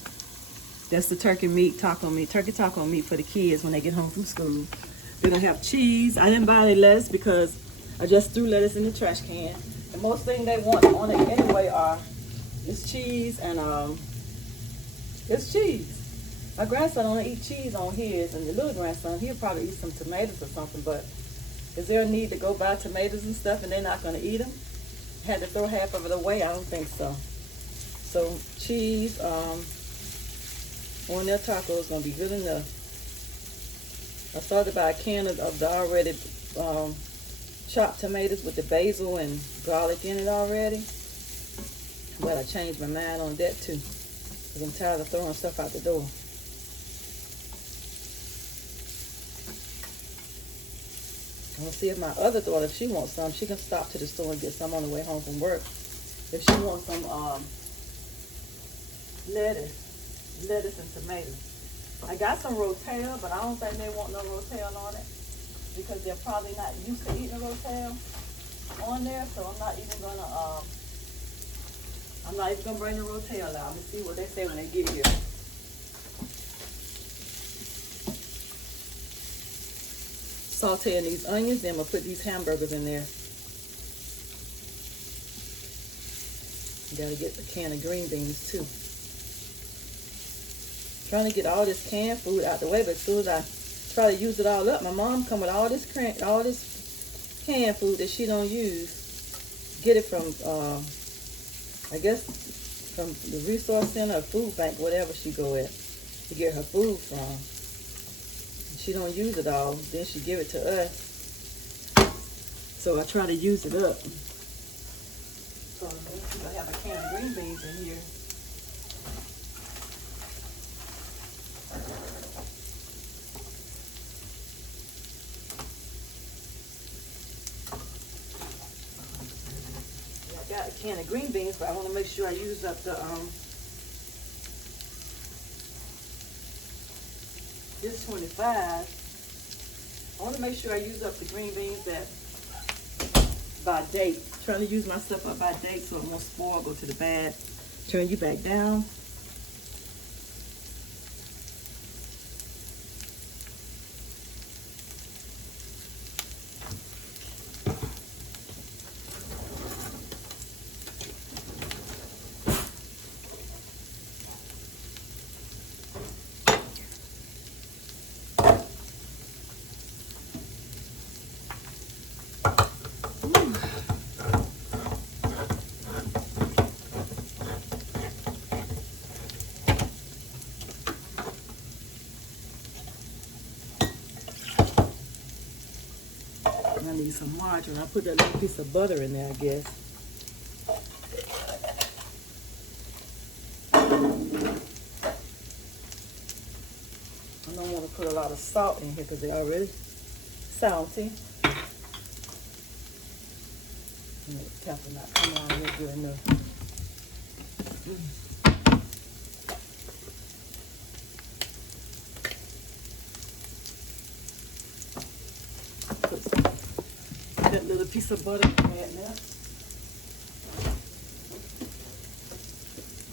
That's the turkey taco meat for the kids when they get home from school. We're going to have cheese. I didn't buy any lettuce because I just threw lettuce in the trash can. The most thing they want on it anyway is cheese and it's cheese. My grandson don't eat cheese on his, and the little grandson, he'll probably eat some tomatoes or something, but is there a need to go buy tomatoes and stuff and they're not going to eat them? Had to throw half of it away? I don't think so. So cheese on their taco is going to be good enough. I started to buy a can of the already chopped tomatoes with the basil and garlic in it already. But I changed my mind on that too, because I'm tired of throwing stuff out the door. I'll see if my other daughter, if she wants some, she can stop to the store and get some on the way home from work. If she wants some lettuce and tomatoes. I got some rotel, but I don't think they want no rotel on it because they're probably not used to eating a rotel on there. So I'm not even gonna bring the rotel out. I'm gonna see what they say when they get here. Sauteing these onions, then I'm gonna put these hamburgers in there. You gotta get the can of green beans too. Trying to get all this canned food out the way, but as soon as I try to use it all up, my mom come with all this canned food that she don't use. Get it from I guess from the resource center or food bank, whatever she go at to get her food from. She don't use it all, then she give it to us. So I try to use it up. So I have a can of green beans in here. I got a can of green beans, but I want to make sure I use up the this 25. I want to make sure I use up the green beans by date. Trying to use my stuff up by date so it won't spoil, go to the bad. Turn you back down. I need some margarine. I put that little piece of butter in there, I guess. I don't want to put a lot of salt in here because they're already salty. And the pepper not coming out here good enough. Put that little piece of butter in there now.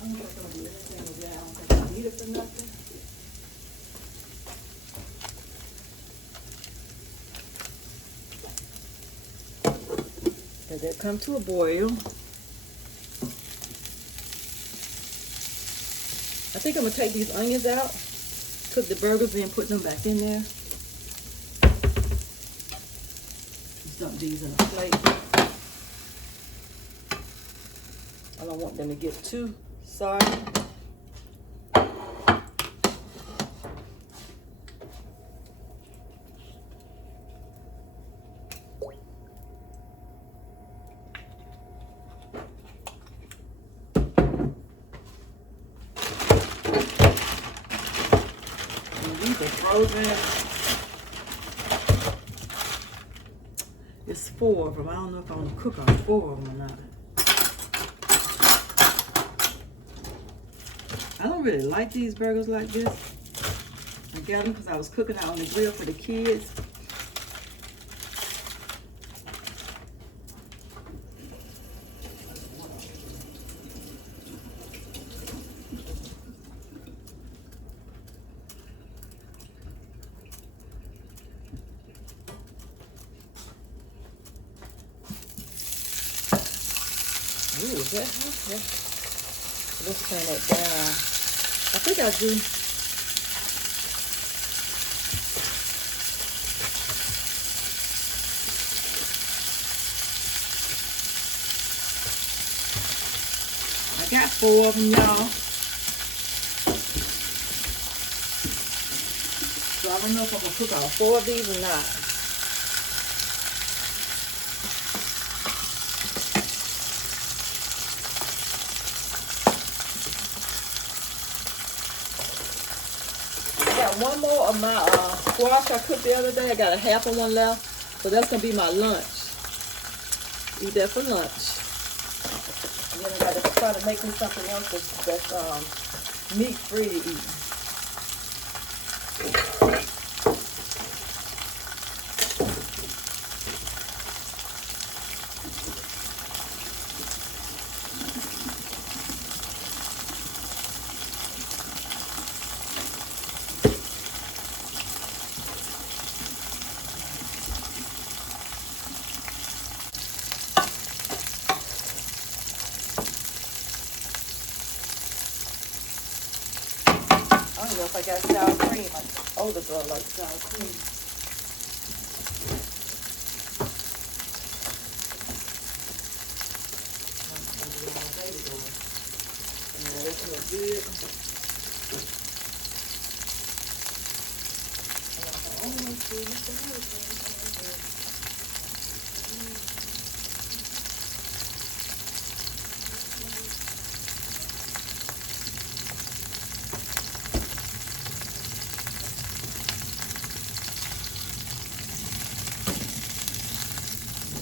I'm just going to do everything with that. I don't think I need it for nothing. Let that come to a boil. I think I'm going to take these onions out, cook the burgers in, put them back in there. Dump these in a plate. I don't want them to get too soggy. And these are frozen. It's 4 of them. I don't know if I want to cook all 4 of them or not. I don't really like these burgers like this. I got them because I was cooking out on the grill for the kids. Is that hot? Yeah. Let's turn that down. I think I do. I got 4 of them, y'all. So I don't know if I'm gonna cook all 4 of these or not. I got one more of my squash I cooked the other day. I got a half of one left. So that's gonna be my lunch. Eat that for lunch. And then I gotta try to make me something else that's meat free to eat. I don't know if I got sour cream. My older girl likes sour cream. Yeah, that smells good.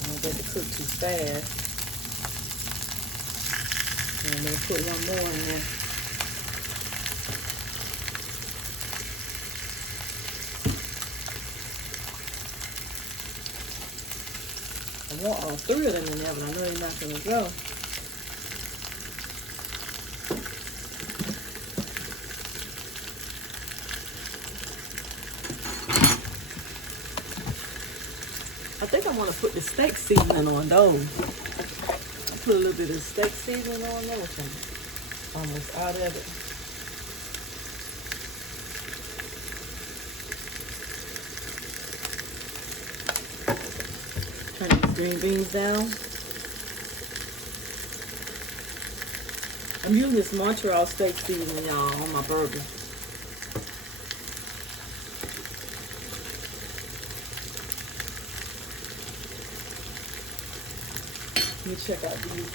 I let it cook too fast. And I'm going to put one more in there. I want all 3 of them in there, but I know they're not going to go. I think I want to put the steak seasoning on those. I put a little bit of steak seasoning on those. I'm almost out of it. Turn these green beans down. I'm using this Montreal steak seasoning, y'all, on my burger. Let me check out these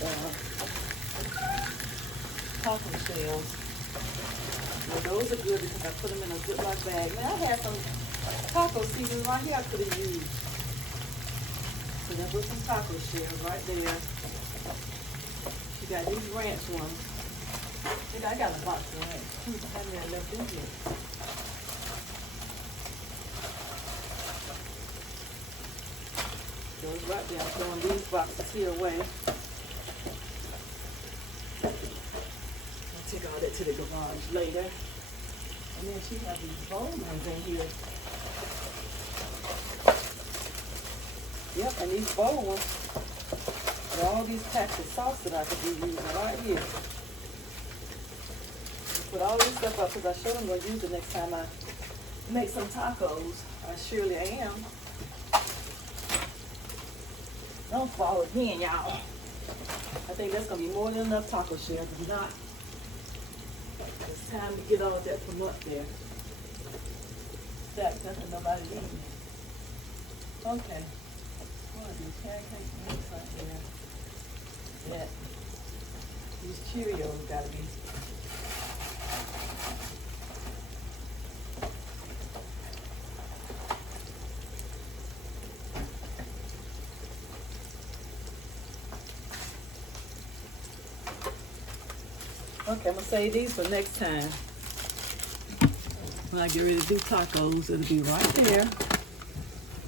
taco shells. Well, those are good because I put them in a Ziploc bag. Man, I had some taco seasoning right here I could have used. So there put some taco shells right there. You got these ranch ones. I got a box of ranch. I haven't really left in here. Goes right there. I'm throwing these boxes here away. I'll take all that to the garage later. And then she has these bowl ones in here. Yep, and these bowl ones are all these packs of sauce that I could be using right here. Put all this stuff up because I showed them I'm going to use it next time I make some tacos. I surely am. Don't fall again, y'all. I think that's going to be more than enough taco shells. If not, it's time to get all of that from up there. That's nothing nobody needs. Okay. What are these pancake mix right there? Yeah. These Cheerios got to be. Okay, I'm gonna save these for next time. When I get ready to do tacos, it'll be right there.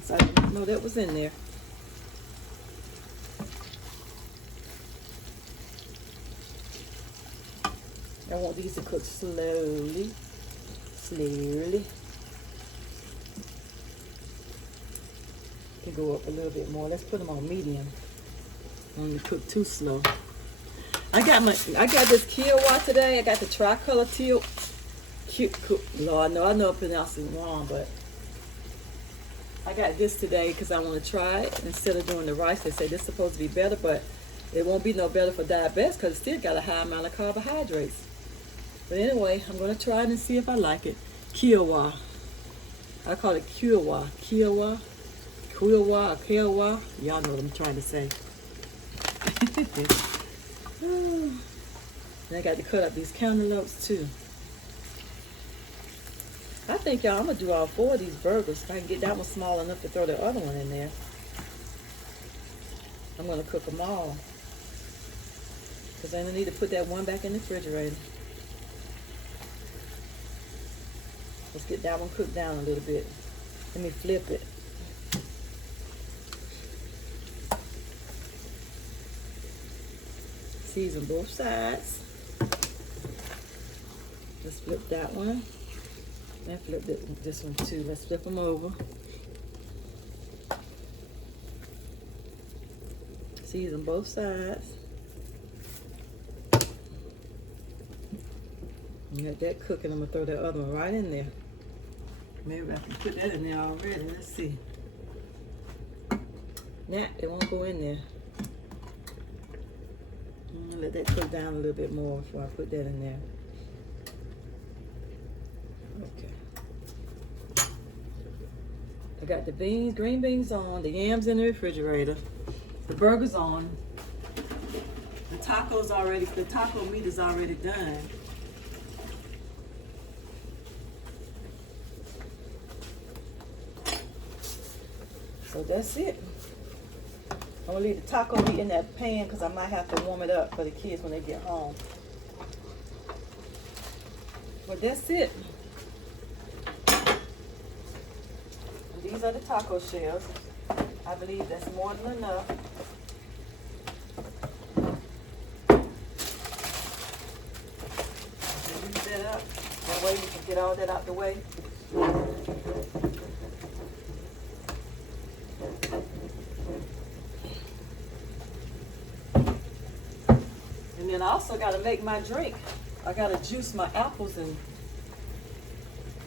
So I didn't know that was in there. I want these to cook slowly. Slowly. Can go up a little bit more. Let's put them on medium. I don't want to cook too slow. I got this Kiowa today. I got the tricolor teal. Lord, no, I know I'm pronouncing it wrong, but I got this today because I want to try it instead of doing the rice. They say this is supposed to be better, but it won't be no better for diabetes because it still got a high amount of carbohydrates. But anyway, I'm going to try it and see if I like it. Kiowa. I call it Kiowa. Kiowa. Kiowa or Kiowa. Y'all know what I'm trying to say. And I got to cut up these cantaloupes too. I think y'all, I'm going to do all 4 of these burgers. If I can get that one small enough to throw the other one in there. I'm going to cook them all. Because I need to put that one back in the refrigerator. Let's get that one cooked down a little bit. Let me flip it. Season both sides. Let's flip that one. And flip this one too. Let's flip them over. Season both sides. Let that cook and I'm gonna throw that other one right in there. Maybe I can put that in there already. Let's see. Nah, it won't go in there. I'm gonna let that cook down a little bit more before I put that in there. Okay. I got the beans, green beans on, the yams in the refrigerator, the burgers on, the tacos already, the taco meat is already done. So that's it. I'm gonna leave the taco meat in that pan because I might have to warm it up for the kids when they get home. But that's it. And these are the taco shells. I believe that's more than enough. Use that up. That way you can get all that out the way. And then I also got to make my drink. I got to juice my apples and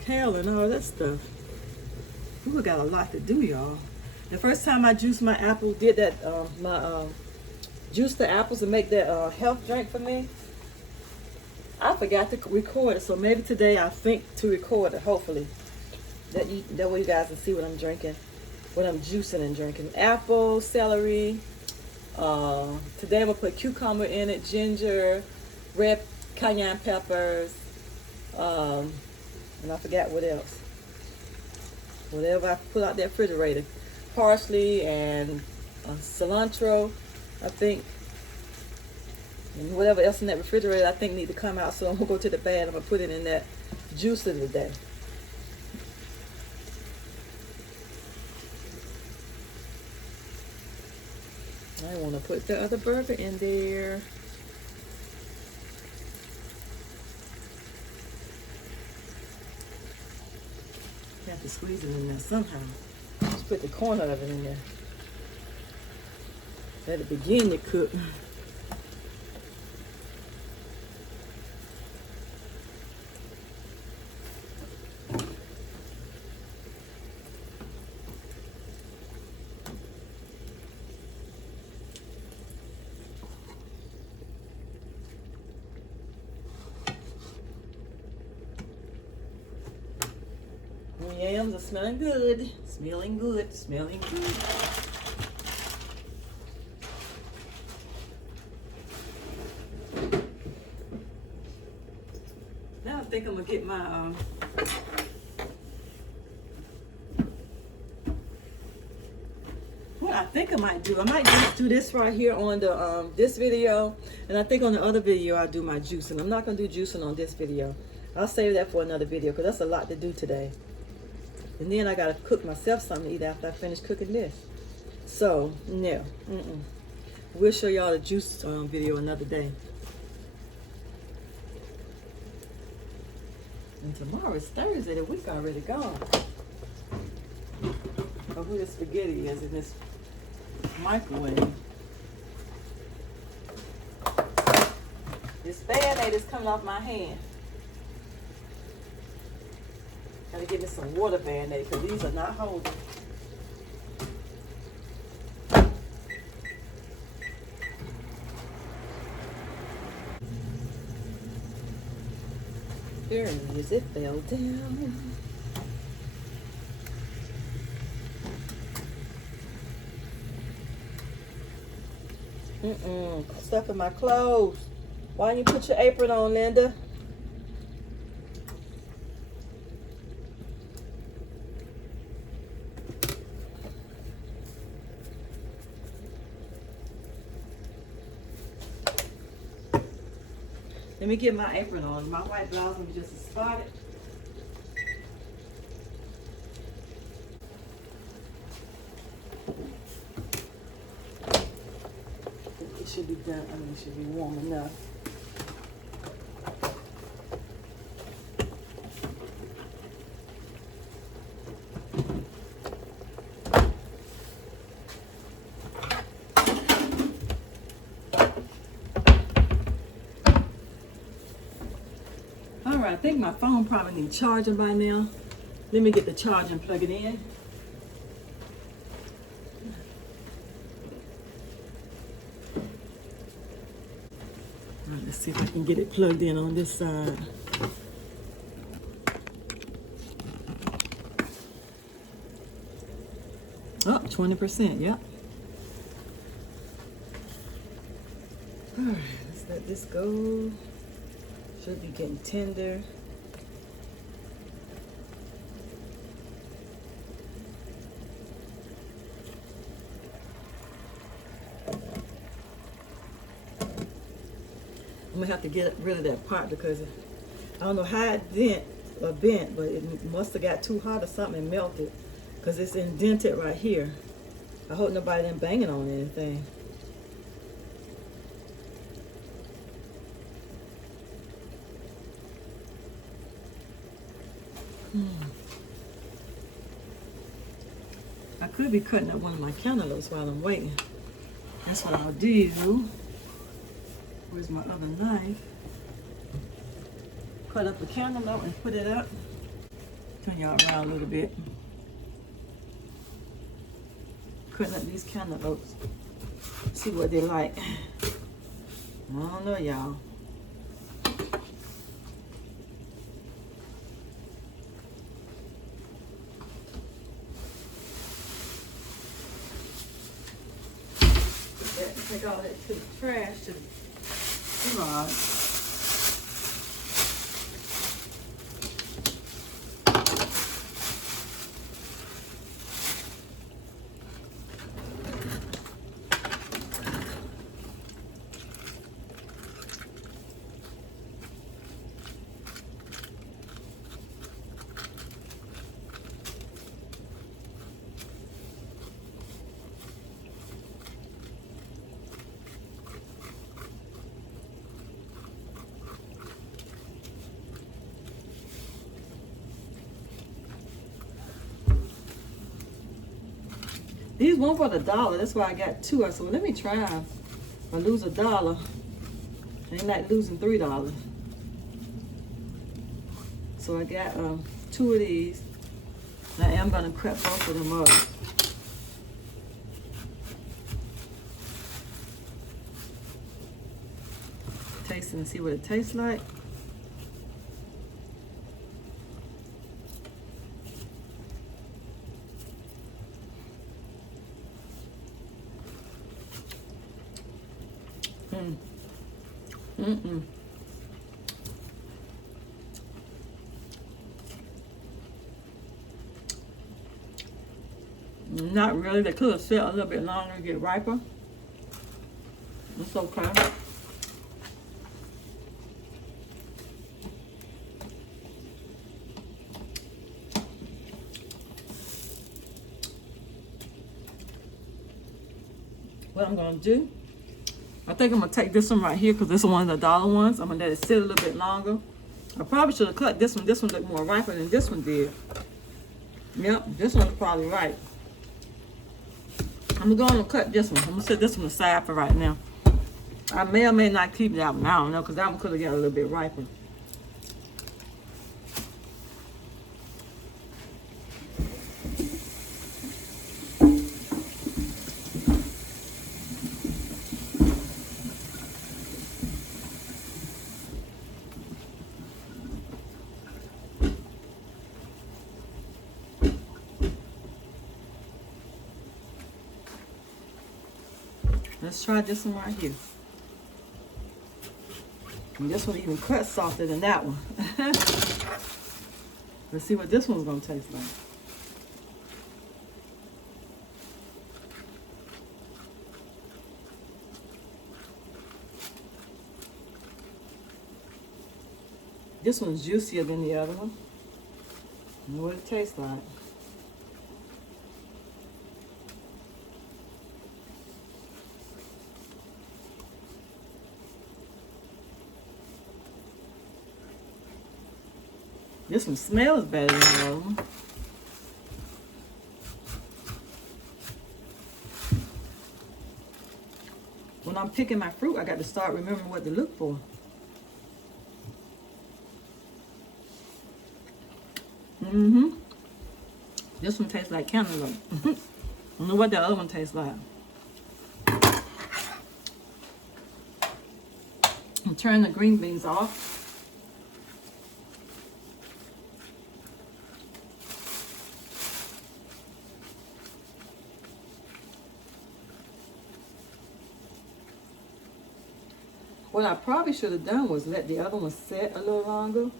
kale and all that stuff. We got a lot to do, y'all. The first time I juiced my apple, did that, juice the apples and make that health drink for me, I forgot to record it. So maybe today I think to record it, hopefully. That way you guys can see what I'm drinking, what I'm juicing and drinking. Apple, celery. Today I'm going to put cucumber in it, ginger, red cayenne peppers, and I forgot what else. Whatever I put out that refrigerator. Parsley and cilantro, I think. And whatever else in that refrigerator I think need to come out. So I'm going to go to the bed. I'm going to put it in that juicer today. I want to put the other burger in there. Have to squeeze it in there somehow. Just put the corner of it in there. Let it begin to cook. Yams are smelling good. Smelling good. Smelling good. Now I think I'm gonna get my what I think I might just do this right here on the this video, and I think on the other video I'll do my juicing. I'm not gonna do juicing on this video. I'll save that for another video because that's a lot to do today. And then I gotta cook myself something to eat after I finish cooking this. So, no. We'll show y'all the juice video another day. And tomorrow is Thursday, the week already gone. Oh, who the spaghetti is in this microwave. This Band-Aid is coming off my hand. Gotta give me some water Band-Aid because these are not holding. Here it is. It fell down. Stuff in my clothes. Why didn't you put your apron on, Linda? Let me get my apron on. My white blouse will be just as spotted. It should be done. I mean, it should be warm enough. All right, I think my phone probably needs charging by now. Let me get the charger and plug it in. All right, let's see if I can get it plugged in on this side. Oh, 20%, yep. All right, let's let this go. Should be getting tender. I'm gonna have to get rid of that part because I don't know how it bent, but it must have got too hot or something and melted because it's indented right here. I hope nobody didn't bang it on anything. I could be cutting up one of my cantaloupes while I'm waiting. That's what I'll do. Where's my other knife? Cut up a cantaloupe and put it up. Turn y'all around a little bit. Cutting up these cantaloupes. See what they like. I don't know, y'all. Take all that to the trash, to the garage. These one for the $1. That's why I got two. I said, well, let me try. If I lose $1, I ain't like losing $3. So I got 2 of these. I am gonna cut both of them up. Taste it and see what it tastes like. Not really. They could have set a little bit longer and get riper. It's okay. What I'm gonna do, I think I'm gonna take this one right here because this is one of the $1 ones. I'm gonna let it sit a little bit longer. I probably should have cut this one. This one looked more riper than this one did. Yep, this one's probably right. I'm gonna cut this one. I'm gonna set this one aside for right now. I may or may not keep that one. I don't know, because that one could have got a little bit riper. Let's try this one right here. And this one even cuts softer than that one. Let's see what this one's gonna taste like. This one's juicier than the other one. I know what it tastes like. This one smells better than the other one. When I'm picking my fruit, I got to start remembering what to look for. This one tastes like cantaloupe. I don't know what the other one tastes like. I'm turning the green beans off. What I probably should have done was let the other one set a little longer.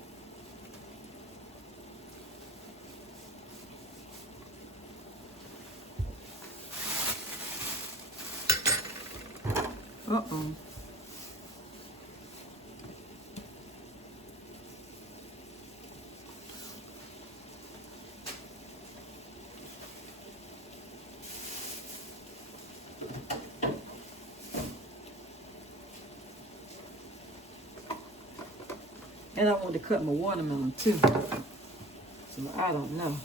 Uh-oh. And I want to cut my watermelon too. So I don't know.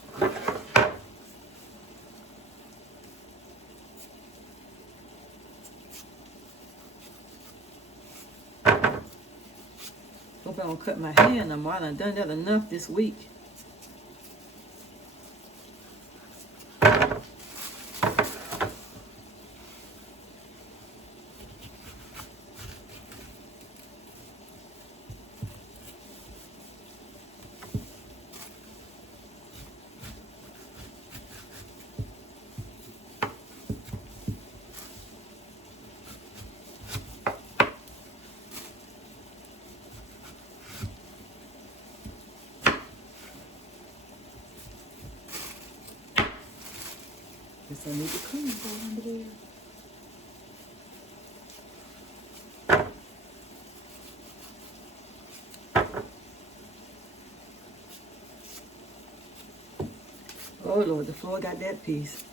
Hope I don't cut my hand no more. I done that enough this week. Guess I need to clean that under there. Oh Lord, the floor got that piece.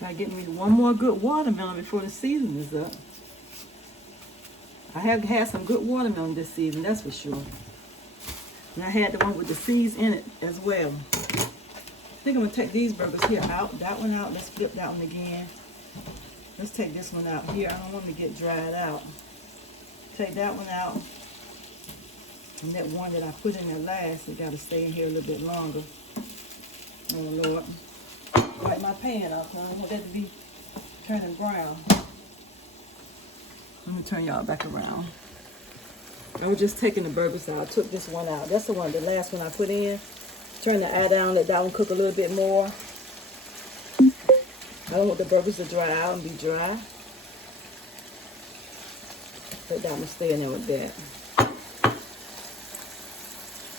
Gotta get me one more good watermelon before the season is up. I have had some good watermelon this season, that's for sure. And I had the one with the seeds in it as well. I think I'm gonna take these burgers here out, that one out. Let's flip that one again. Let's take this one out here. I don't want them to get dried out. Take that one out. And that one that I put in there last, it gotta stay in here a little bit longer. Oh Lord. Wipe my pan off, I don't want that to be turning brown. Let me turn y'all back around. I was just taking the burgers out. I took this one out. That's the one, the last one I put in. Turn the eye down, let that one cook a little bit more. I don't want the burgers to dry out and be dry. So that one's staying there with that.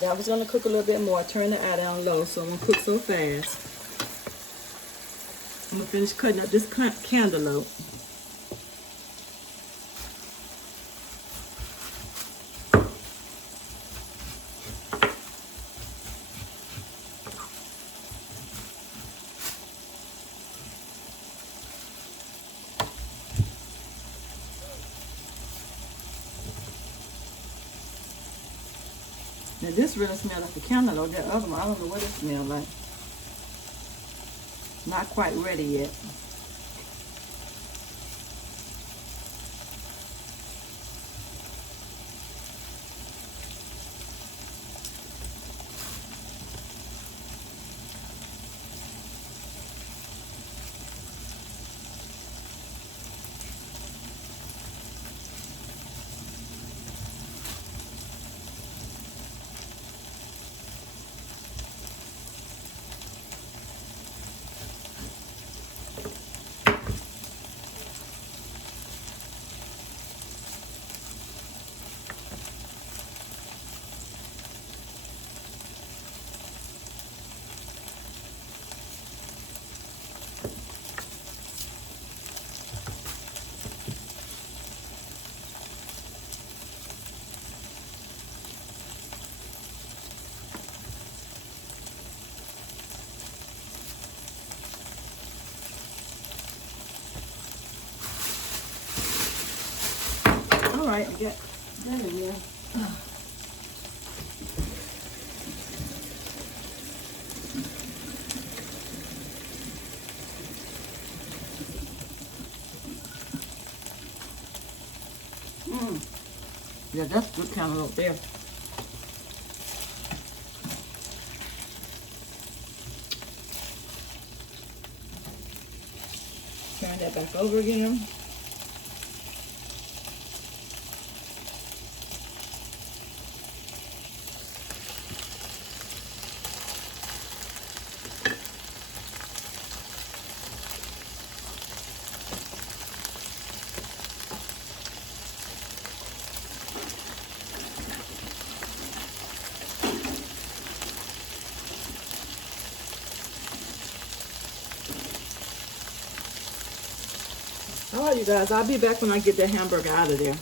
That was gonna cook a little bit more. Turn the eye down low so it won't cook so fast. I'm gonna finish cutting up this cantaloupe. Now this really smells like the cantaloupe. That other one, I don't know what it smells like. Not quite ready yet. All right, I got that in there. Yeah, that's good cantaloupe there. Turn that back over again. All right, you guys, I'll be back when I get that hamburger out of there.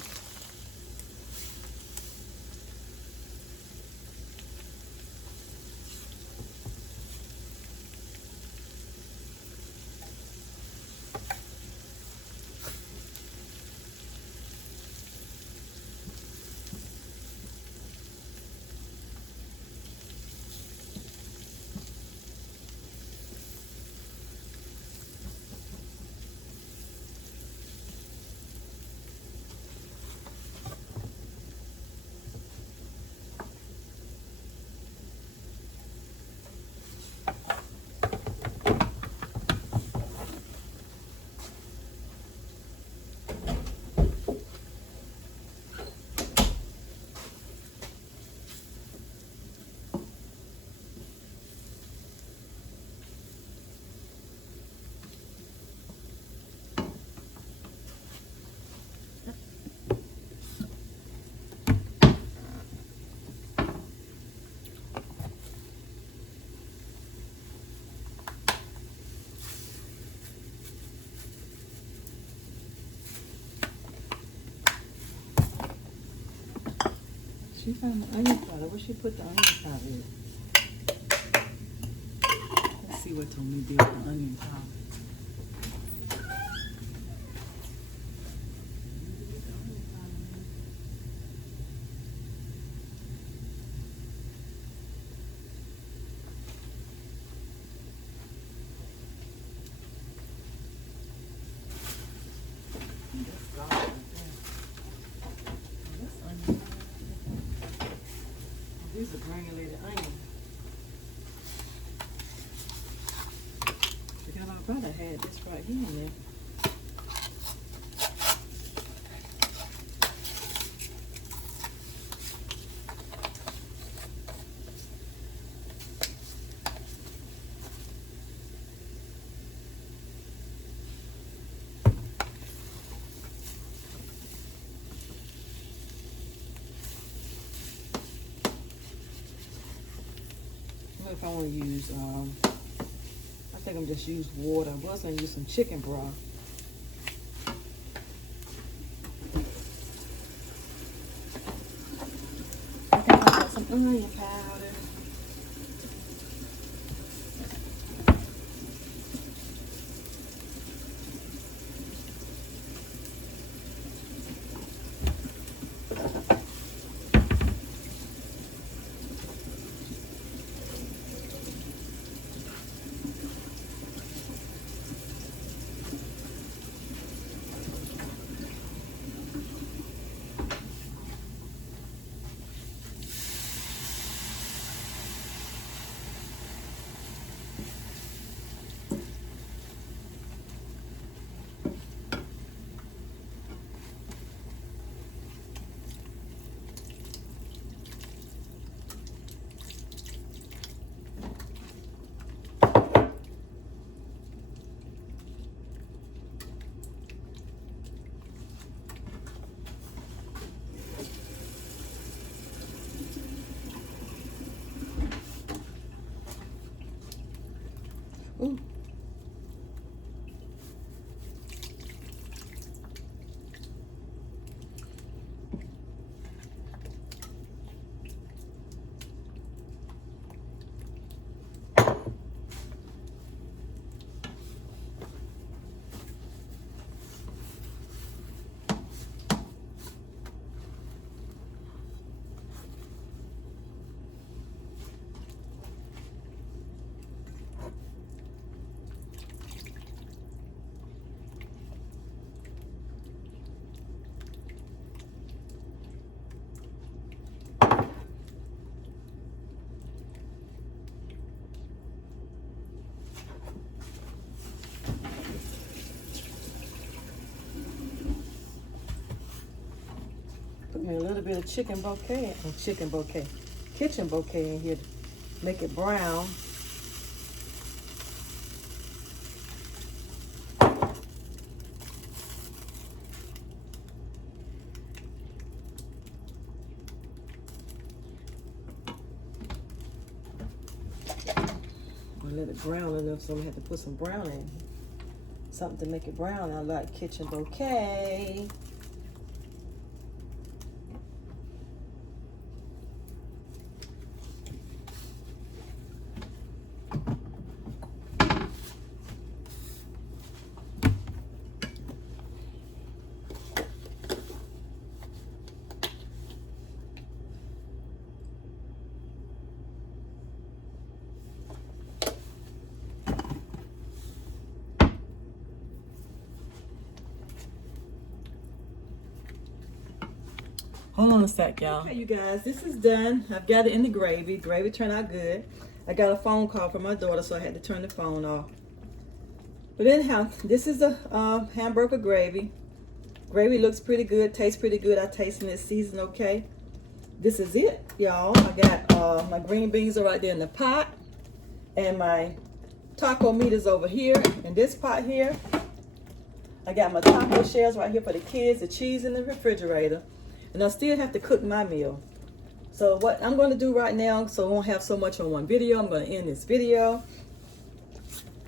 She found the onion powder. Where she put the onion powder in? Let's see what Tommy did with the onion powder. These are granulated onions. Forgot all about I had this right here in there. if I want to use, I think I'm just use water. I was going to use some chicken broth. I think I got some onion powder. Ooh. Put me a little bit of kitchen bouquet in here to make it brown. I let it brown enough, so I'm gonna have to put some brown in. Something to make it brown. I like kitchen bouquet. Hold on a sec, y'all. Okay, you guys, this is done. I've got it in the gravy. Gravy turned out good. I got a phone call from my daughter, so I had to turn the phone off. But anyhow, this is a hamburger gravy. Gravy looks pretty good, tastes pretty good. I tasted it, seasoned okay. This is it, y'all. I got my green beans are right there in the pot. And my taco meat is over here in this pot here. I got my taco shells right here for the kids, the cheese in the refrigerator. And I still have to cook my meal. So what I'm going to do right now, so I won't have so much on one video, I'm going to end this video.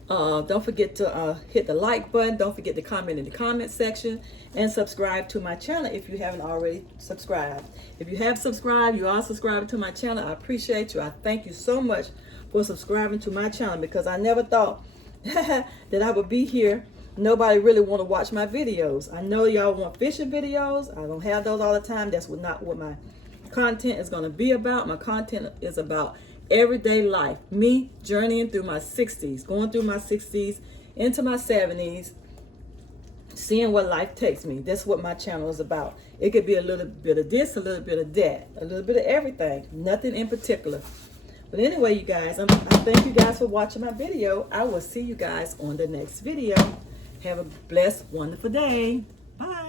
Don't forget to hit the like button. Don't forget to comment in the comment section. And subscribe to my channel if you haven't already subscribed. If you have subscribed, you are subscribing to my channel, I appreciate you. I thank you so much for subscribing to my channel, because I never thought that I would be here. Nobody really want to watch my videos. I know y'all want fishing videos. I don't have those all the time. That's not what my content is going to be about. My content is about everyday life. Me journeying through my 60s, going through my 60s into my 70s, seeing what life takes me. That's what my channel is about. It could be a little bit of this, a little bit of that, a little bit of everything. Nothing in particular. But anyway, you guys, I thank you guys for watching my video. I will see you guys on the next video. Have a blessed, wonderful day. Bye.